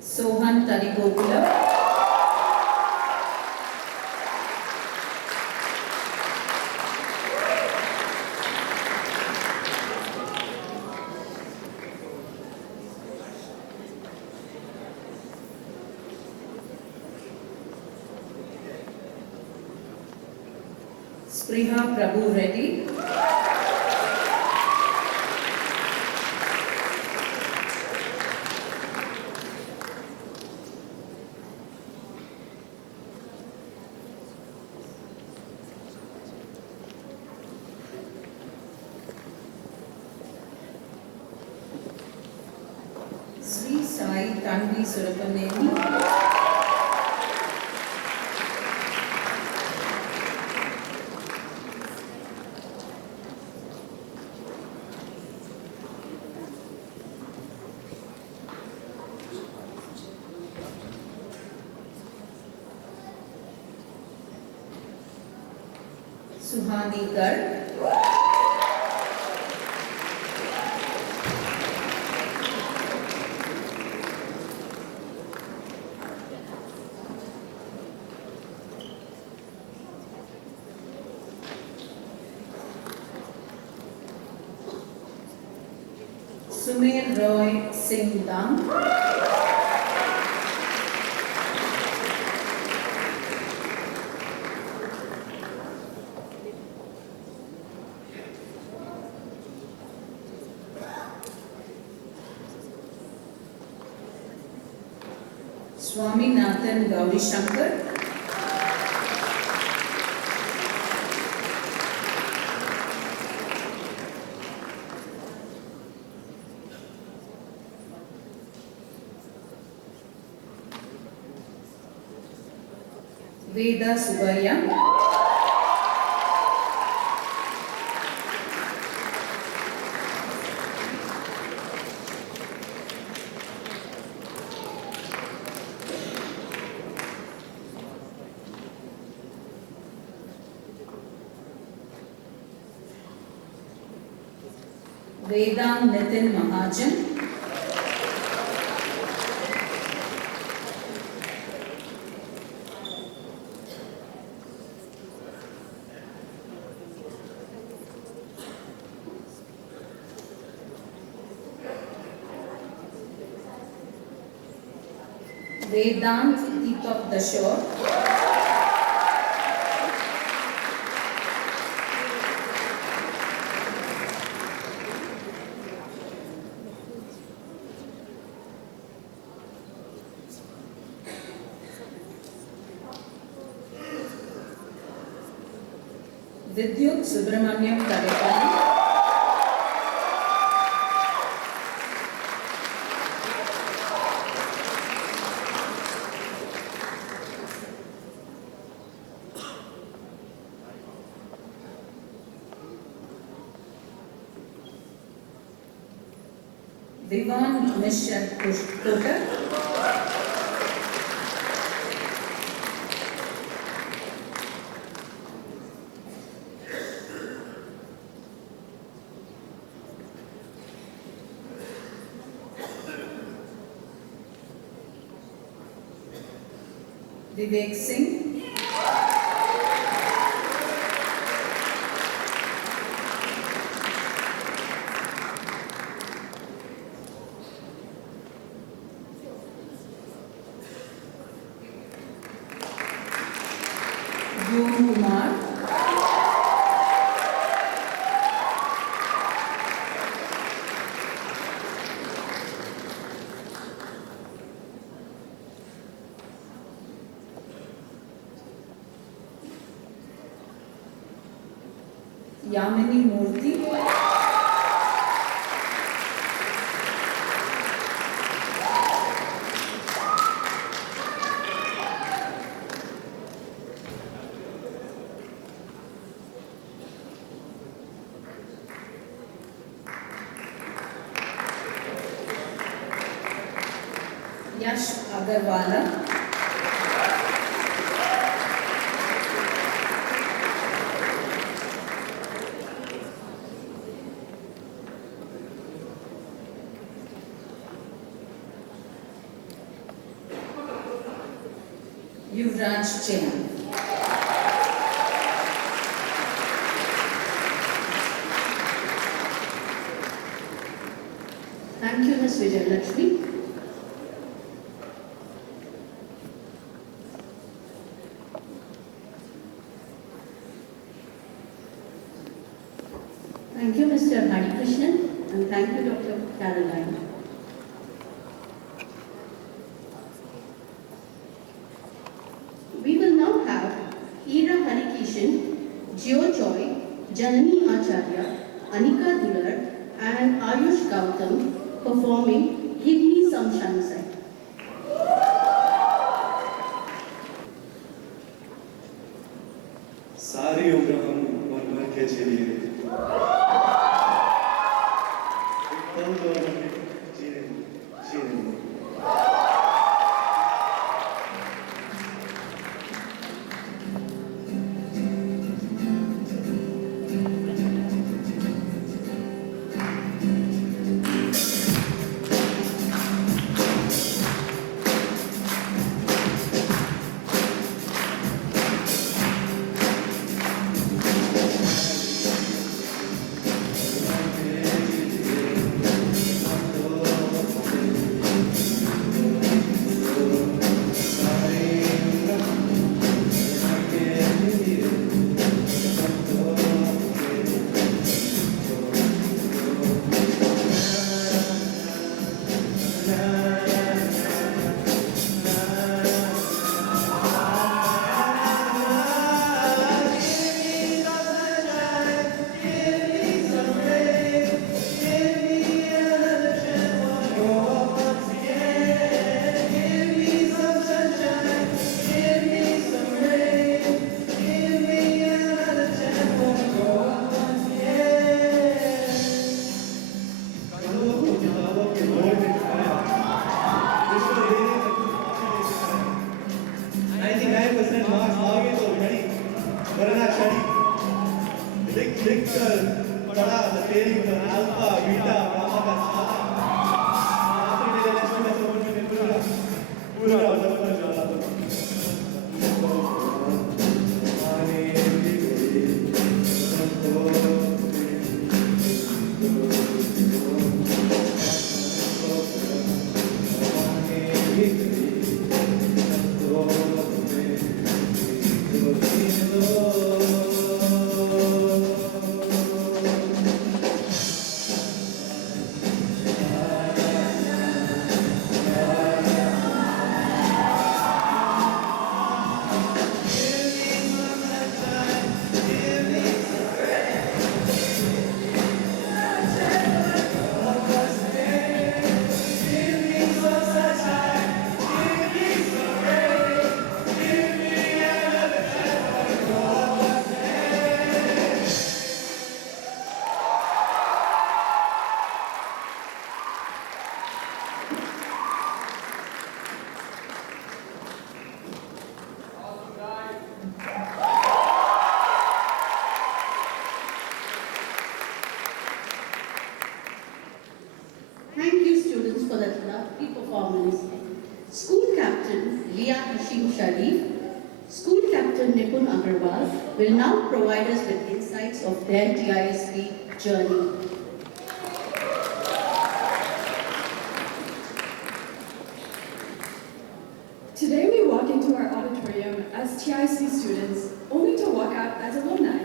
Sohan Tarigopula, Spriha Prabhu Reddy, Sri Sai Tanvi Surapaneni, Suhani Garg, Sumer Roy Singh Dam, Swaminathan Gauri Shankar, Veda Subaya, Vedang Nitin Mahajan, Vedant Deepak Dashore, Vidyut Subramanyam Kadekali, Vivon Mishra Kota. Vivek Singh. Kumar. Yamini Murthy. Yash Agarwala. Yuvraj Jain. Thank you, Ms. Vijayalakshmi. Thank you, Mr. Hari Krishnan, and thank you, Dr. Caroline. We will now have Ira Harikishan, Jio Choi, Janani Acharya, Anika Dular, and Ayush Gautam performing Give Me Some Sunshine. सारी उम्र हम मन भर के चलिए पल दो हमें जीने जीने for that lovely performance. School Captain Leah Hashim Sharif, School Captain Nipun Agarwal will now provide us with insights of their TISP journey. Today we walk into our auditorium as TIC students, only to walk out as alumni.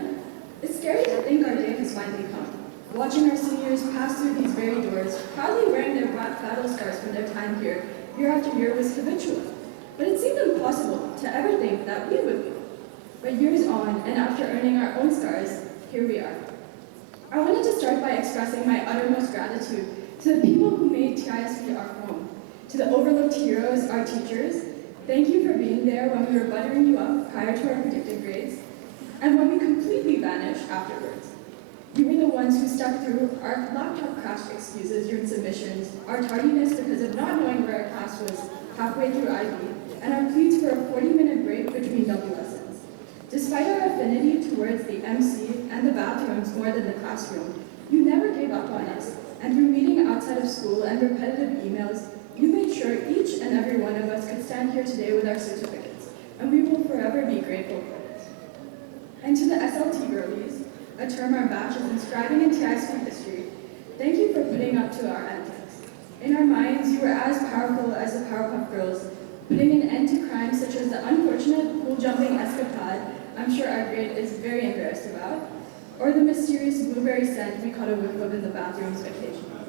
It's scary to think our day has finally come. Watching our seniors pass through these very doors, proudly wearing their black battle scars from their time here, year after year was habitual. But it seemed impossible to ever think that we would be. But years on, and after earning our own scars, here we are. I wanted to start by expressing my uttermost gratitude to the people who made TISP our home. To the overlooked heroes, our teachers, thank you for being there when we were buttering you up prior to our predicted grades, and when we completely vanished afterwards. You were the ones who stuck through our laptop crash excuses during submissions, our tardiness because of not knowing where our class was halfway through IB, and our pleas for a 40-minute break between double lessons. Despite our affinity towards the MC and the bathrooms more than the classroom, you never gave up on us, and through meeting outside of school and repetitive emails, you made sure each and every one of us could stand here today with our certificates, and we will forever be grateful for it. And to the SLT girlies, a term our batch is inscribing in TISP history, thank you for putting up to our antics. In our minds, you were as powerful as the Powerpuff Girls, putting an end to crimes such as the unfortunate pool-jumping escapade I'm sure our grade is very embarrassed about, or the mysterious blueberry scent we caught a whiff of in the bathrooms occasionally.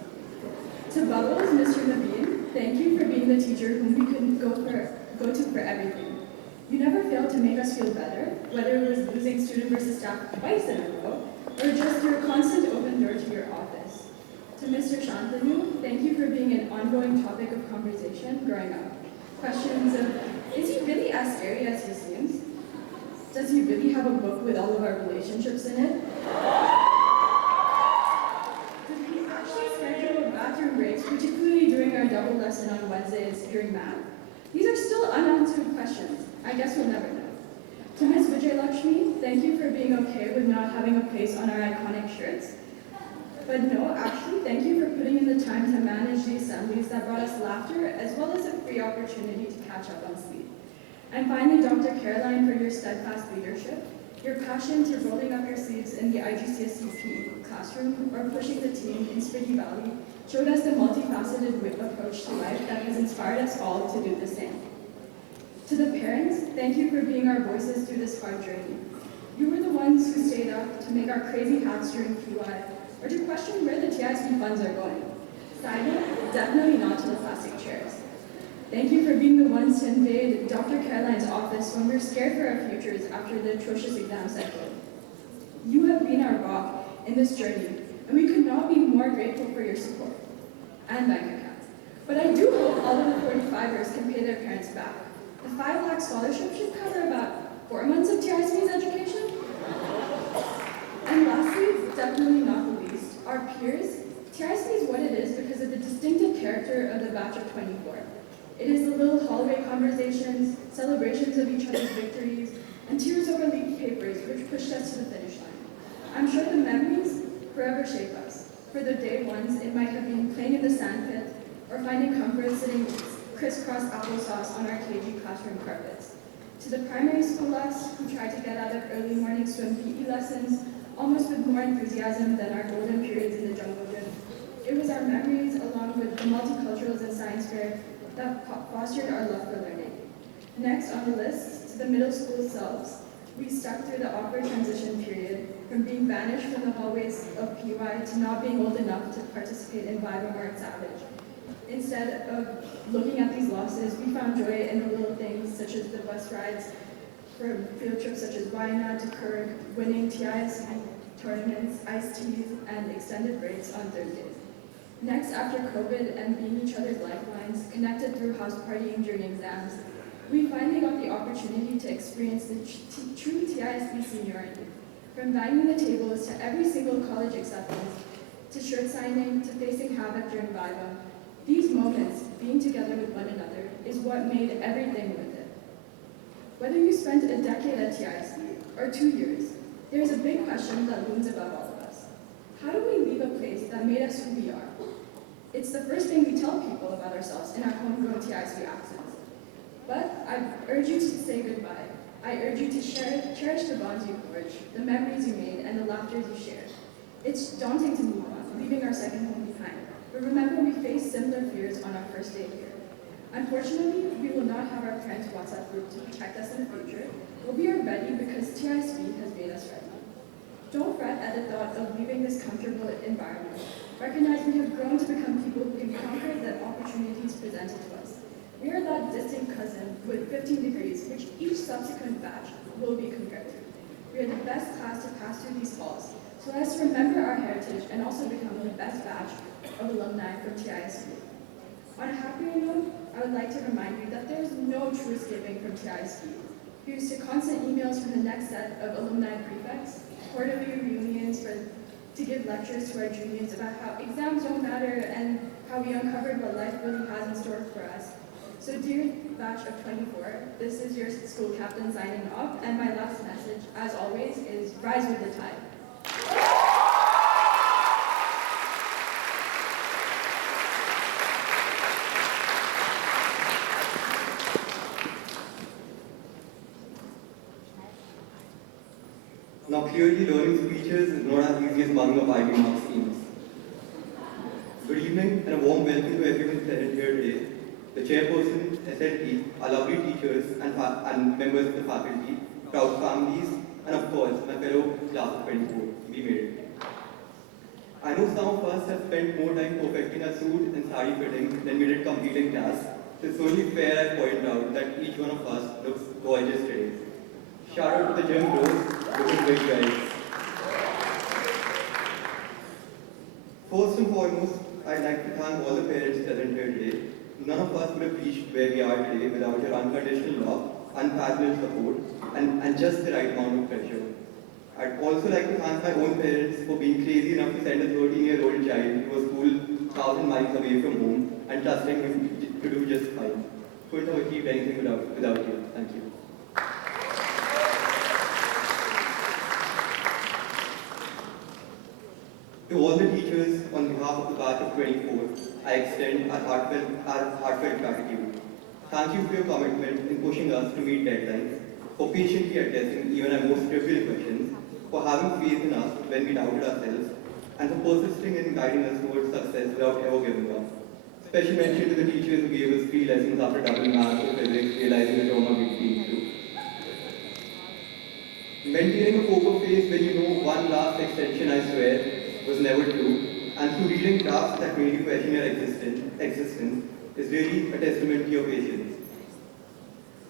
To Bubbles, Mr. Naveen, thank you for being the teacher whom we couldn't go to for everything. You never failed to make us feel better, whether it was losing student versus staff twice in a row, or just your constant open door to your office. To Mr. Shantanu, thank you for being an ongoing topic of conversation growing up. Questions of, is he really as scary as he seems? Does he really have a book with all of our relationships in it? Did we actually schedule bathroom breaks, particularly during our double lesson on Wednesdays during math? These are still unanswered questions. I guess we'll never know. To Ms. Vijay Lakshmi, thank you for being okay with not having a place on our iconic shirts. But no, actually, thank you for putting in the time to manage the assemblies that brought us laughter, as well as a free opportunity to catch up on sleep. And finally, Dr. Caroline, for your steadfast leadership, your passion to rolling up your sleeves in the IGCSE PE classroom or pushing the team in Spiggy Valley showed us the multifaceted approach to life that has inspired us all to do the same. To the parents, thank you for being our voices through this hard journey. You were the ones who stayed up to make our crazy hats during PY, or to question where the TISP funds are going. Side note, definitely not to the plastic chairs. Thank you for being the ones to invade Dr. Caroline's office when we're scared for our futures after the atrocious exam cycle. You have been our rock in this journey, and we could not be more grateful for your support and bank accounts. But I do hope all of the 45ers can pay their parents back. The 5 lakh scholarship should cover about 4 months of TISP's education. And lastly, definitely not the least, our peers. TISP is what it is because of the distinctive character of the batch of 24. It is the little hallway conversations, celebrations of each other's victories, and tears over leaked papers which pushed us to the finish line. I'm sure the memories forever shape us. For the day ones, it might have been playing in the sandpit or finding comfort sitting crisscross applesauce on our cagey classroom carpets. To the primary school us who tried to get out of early morning swim PE lessons, almost with more enthusiasm than our golden periods in the jungle gym. It was our memories along with the multiculturals and science fair that fostered our love for learning. Next on the list, to the middle school selves, we stuck through the awkward transition period from being banished from the hallways of PY to not being old enough to participate in Vibe or Savage. Instead of looking at these losses, we found joy in the little things such as the bus rides for field trips such as Wayana to Kirk, winning TISP tournaments, iced teas, and extended breaks on Thursdays. Next, after COVID and being each other's lifelines, connected through house partying during exams, we finally got the opportunity to experience the true TISP seniority. From banging the tables to every single college acceptance, to shirt signing, to facing havoc during Viva, these moments, being together with one another, is what made everything worth it. Whether you spent a decade at TISP or 2 years, there's a big question that looms above all of us. How do we leave a place that made us who we are? It's the first thing we tell people about ourselves in our homegrown TISB accents. But I urge you to say goodbye. I urge you to cherish the bonds you forged, the memories you made, and the laughters you shared. It's daunting to move on, leaving our second home behind. But remember, we faced similar fears on our first day here. Unfortunately, we will not have our parents' WhatsApp group to protect us in the future, but we are ready because TISB has made us ready. Don't fret at the thought of leaving this comfortable environment. Recognize we have grown to become people who can conquer the opportunities presented to us. We are that distant cousin with 15 degrees, which each subsequent batch will be compared to. We are the best class to pass through these halls, so let us remember our heritage and also become the best batch of alumni from TISB. On a happier note, I would like to remind you that there is no truth giving from TISB. Here's to constant emails from the next set of alumni prefects, quarterly reunions to give lectures to our juniors about how exams don't matter and how we uncovered what life really has in store for us. So dear batch of 24, this is your school captain signing off, and my last message, as always, is rise with the tide. Now clearly learning speeches is not as easy as bugging up Ivy Mark schemes. Good evening and a warm welcome to everyone present here today. The chairperson, SLT, our lovely teachers and members of the faculty, proud families, and of course my fellow class of 24, we made it. I know some of us have spent more time perfecting our suit and sari fitting than we did completing class, so it's only fair I point out that each one of us looks gorgeous today. Shout out to the gym bros, looking great guys. First and foremost, I'd like to thank all the parents present here today. None of us would have reached where we are today without your unconditional love, unparalleled support, and just the right amount of pressure. I'd also like to thank my own parents for being crazy enough to send a 13-year-old child to a school 1,000 miles away from home and trusting him to do just fine. Couldn't have achieved anything without you. Thank you. To all the teachers, on behalf of the batch of 24, I extend our heartfelt gratitude. Thank you for your commitment in pushing us to meet deadlines, for patiently addressing even our most trivial questions, for having faith in us when we doubted ourselves, and for persisting in guiding us towards success without ever giving up. Special mention to the teachers who gave us free lessons after double maths or physics, realizing the trauma we'd been through. Maintaining a poker face when you know one last extension, I swear, was never true, and through reading drafts that made you question your existence is really a testament to your patience.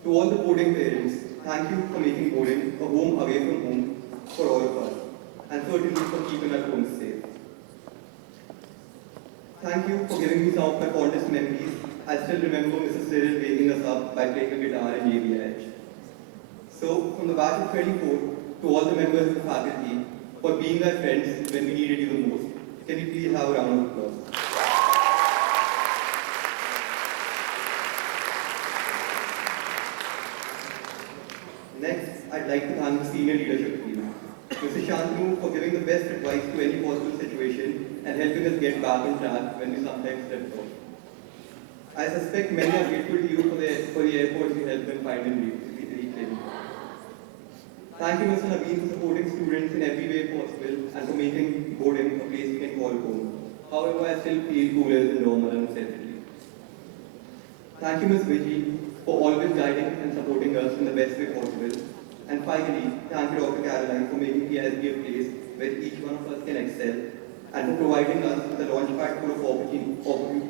To all the boarding parents, thank you for making boarding a home away from home for all of us, and certainly for keeping our homes safe. Thank you for giving me some of my fondest memories. I still remember Mrs. Cyril waking us up by playing the guitar in JBH. So, from the batch of 24, to all the members of the faculty, for being our friends when we needed you the most, can we please have a round of applause? Next, I'd like to thank the senior leadership team. Mr. Shantanu for giving the best advice to any possible situation and helping us get back on track when we sometimes slipped off. I suspect many are grateful to you for the airports you helped them find and reclaim. Thank you, Mr. Naveen, for supporting students in every way possible and for making boarding a place we can call home. However, I still feel cooler than normal and separately. Thank you, Ms. Vijay, for always guiding and supporting us in the best way possible. And finally, thank you, Dr. Caroline, for making TISB a place where each one of us can excel and for providing us with a launchpad full of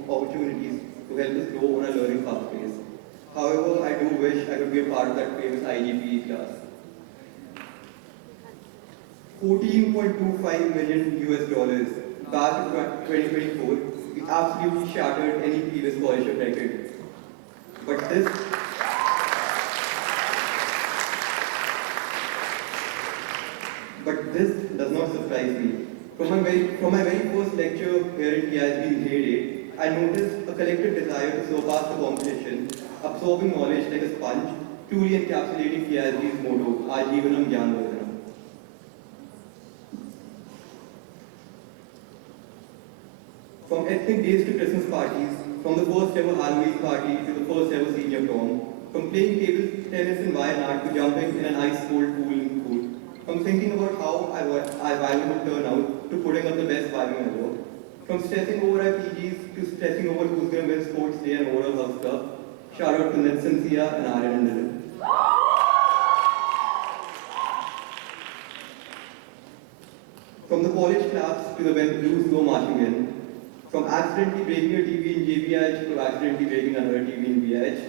opportunities to help us grow on our learning pathways. However, I do wish I could be a part of that famous IGPE class. 14.25 million US dollars, batch of 2024, we absolutely shattered any previous scholarship record. But this does not surprise me. From my very first lecture here in TISB in grade 8, I noticed a collective desire to surpass the competition, absorbing knowledge like a sponge, truly encapsulating TISB's motto, Aajeevanam Gyanvardhanam. From ethnic days to Christmas parties, from the first ever Halloween party to the first ever senior prom, from playing table tennis in Wayanad to jumping in an ice-cold pool in Cool, from thinking about how our Bible would turn out to putting up the best Bible ever, from stressing over our PGs to stressing over who's going to win sports day and overall house club. Shout out to Nelson, Sia, and Aryan and Dylan. From the college clubs to the when the blues go marching in, from accidentally breaking a TV in JBH to accidentally breaking another TV in BH,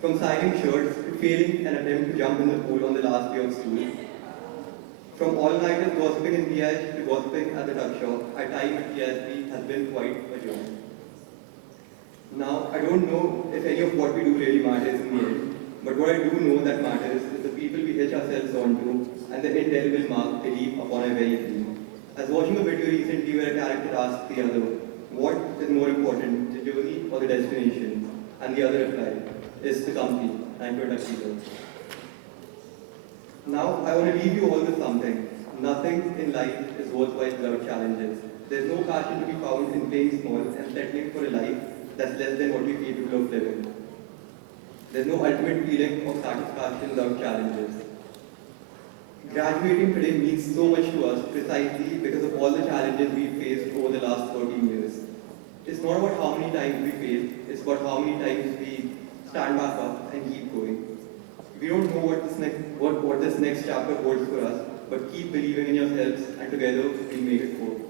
from signing shirts to failing an attempt to jump in the pool on the last day of school, from all-nighters gossiping in BH to gossiping at the tuck shop, our time at TSB has been quite a journey. Now, I don't know if any of what we do really matters in the end, but what I do know that matters is the people we hitch ourselves onto and the indelible mark they leave upon our very being. I was watching a video recently where a character asked the other, what is more important, the journey or the destination? And the other replied, is the company, and I could actually. Now, I want to leave you all with something. Nothing in life is worthwhile without challenges. There's no passion to be found in playing small and settling for a life that's less than what we're capable of living. There's no ultimate feeling of satisfaction without challenges. Graduating today means so much to us precisely because of all the challenges we've faced over the last 13 years. It's not about how many times we fail, it's about how many times we stand back up and keep going. We don't know what this next chapter holds for us, but keep believing in yourselves and together we'll make it forward.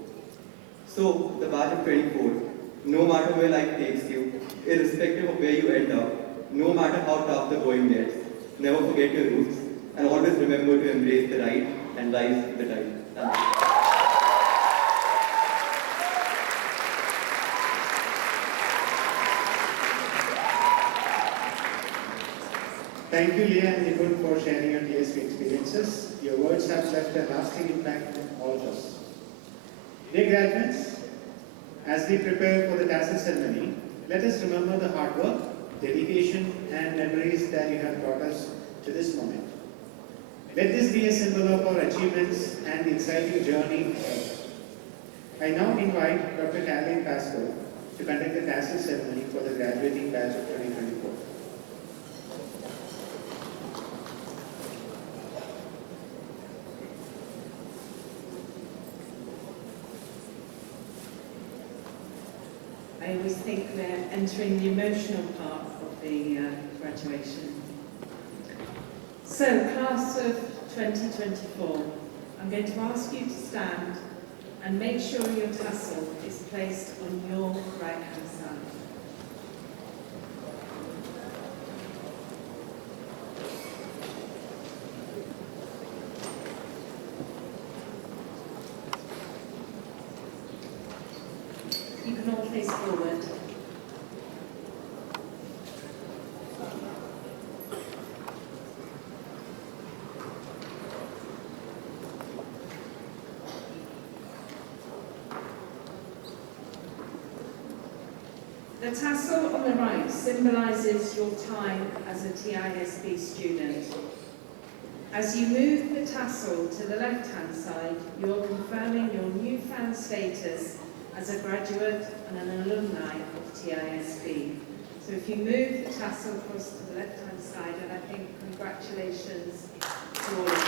So, the batch of 24, no matter where life takes you, irrespective of where you end up, no matter how tough the going gets, never forget your roots and always remember to embrace the right and rise with the tide. Thank you. Thank you, Leah and Nipun, for sharing your TSP experiences. Your words have left a lasting impact on all of us. Dear graduates, as we prepare for the tassel ceremony, let us remember the hard work, dedication, and memories that you have brought us to this moment. Let this be a symbol of our achievements and the exciting journey ahead. I now invite Dr. Caroline Pascoe to conduct the tassel ceremony for the graduating batch of 2024. I always think we're entering the emotional part of the graduation. So, class of 2024, I'm going to ask you to stand and make sure your tassel is placed on your right-hand side. You can all face forward. The tassel on the right symbolises your time as a TISB student. As you move the tassel to the left-hand side, you're confirming your newfound status as a graduate and an alumni of TISB. So if you move the tassel across to the left-hand side, and I think congratulations to all of you.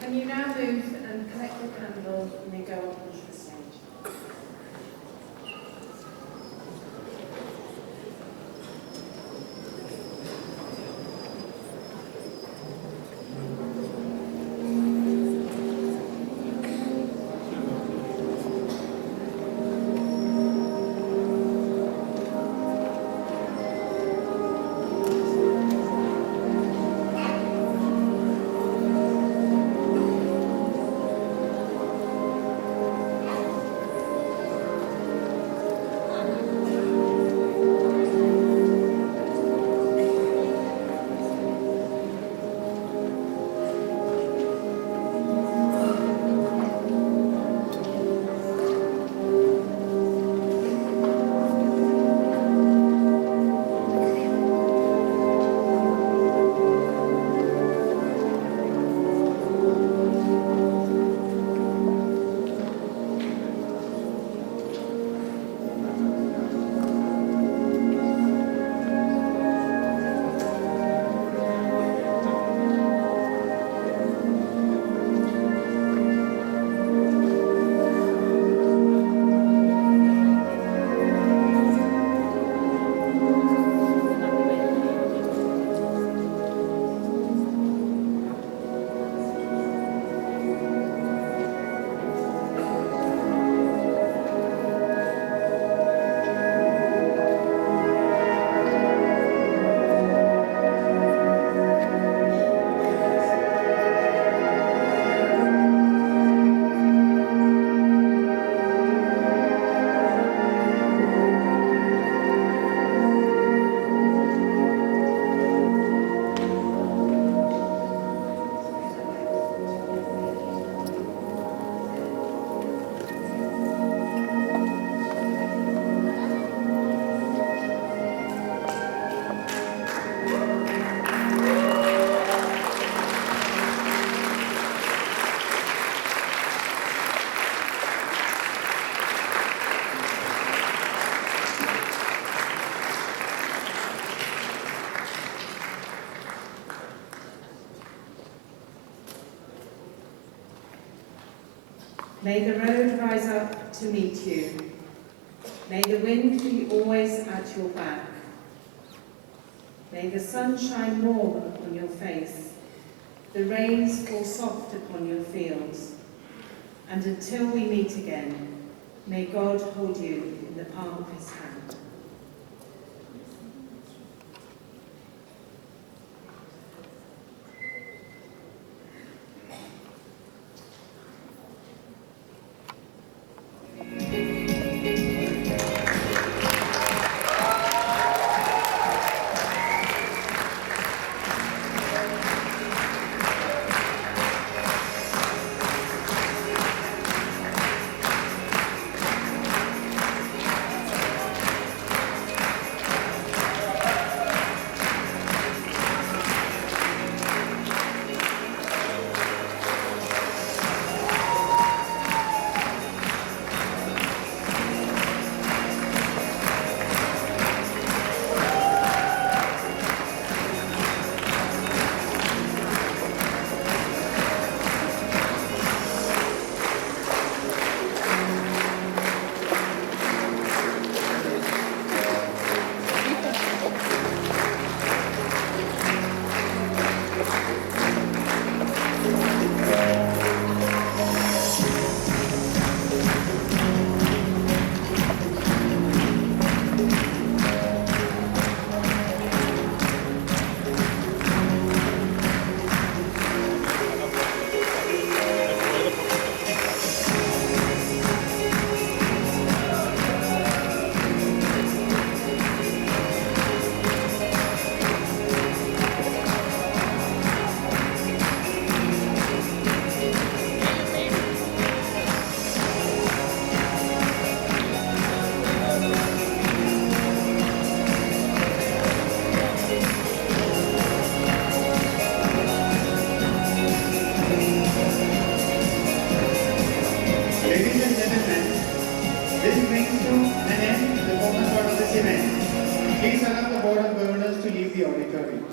Can you now move and collect the candle and then go up onto the stage? May the road rise up to meet you. May the wind be always at your back. May the sun shine warm upon your face, the rains fall soft upon your fields. And until we meet again, may God hold you in the palm of his hand. Ladies and gentlemen, this brings to an end the formal part of this event. Please allow the Board of Governors to leave the auditorium.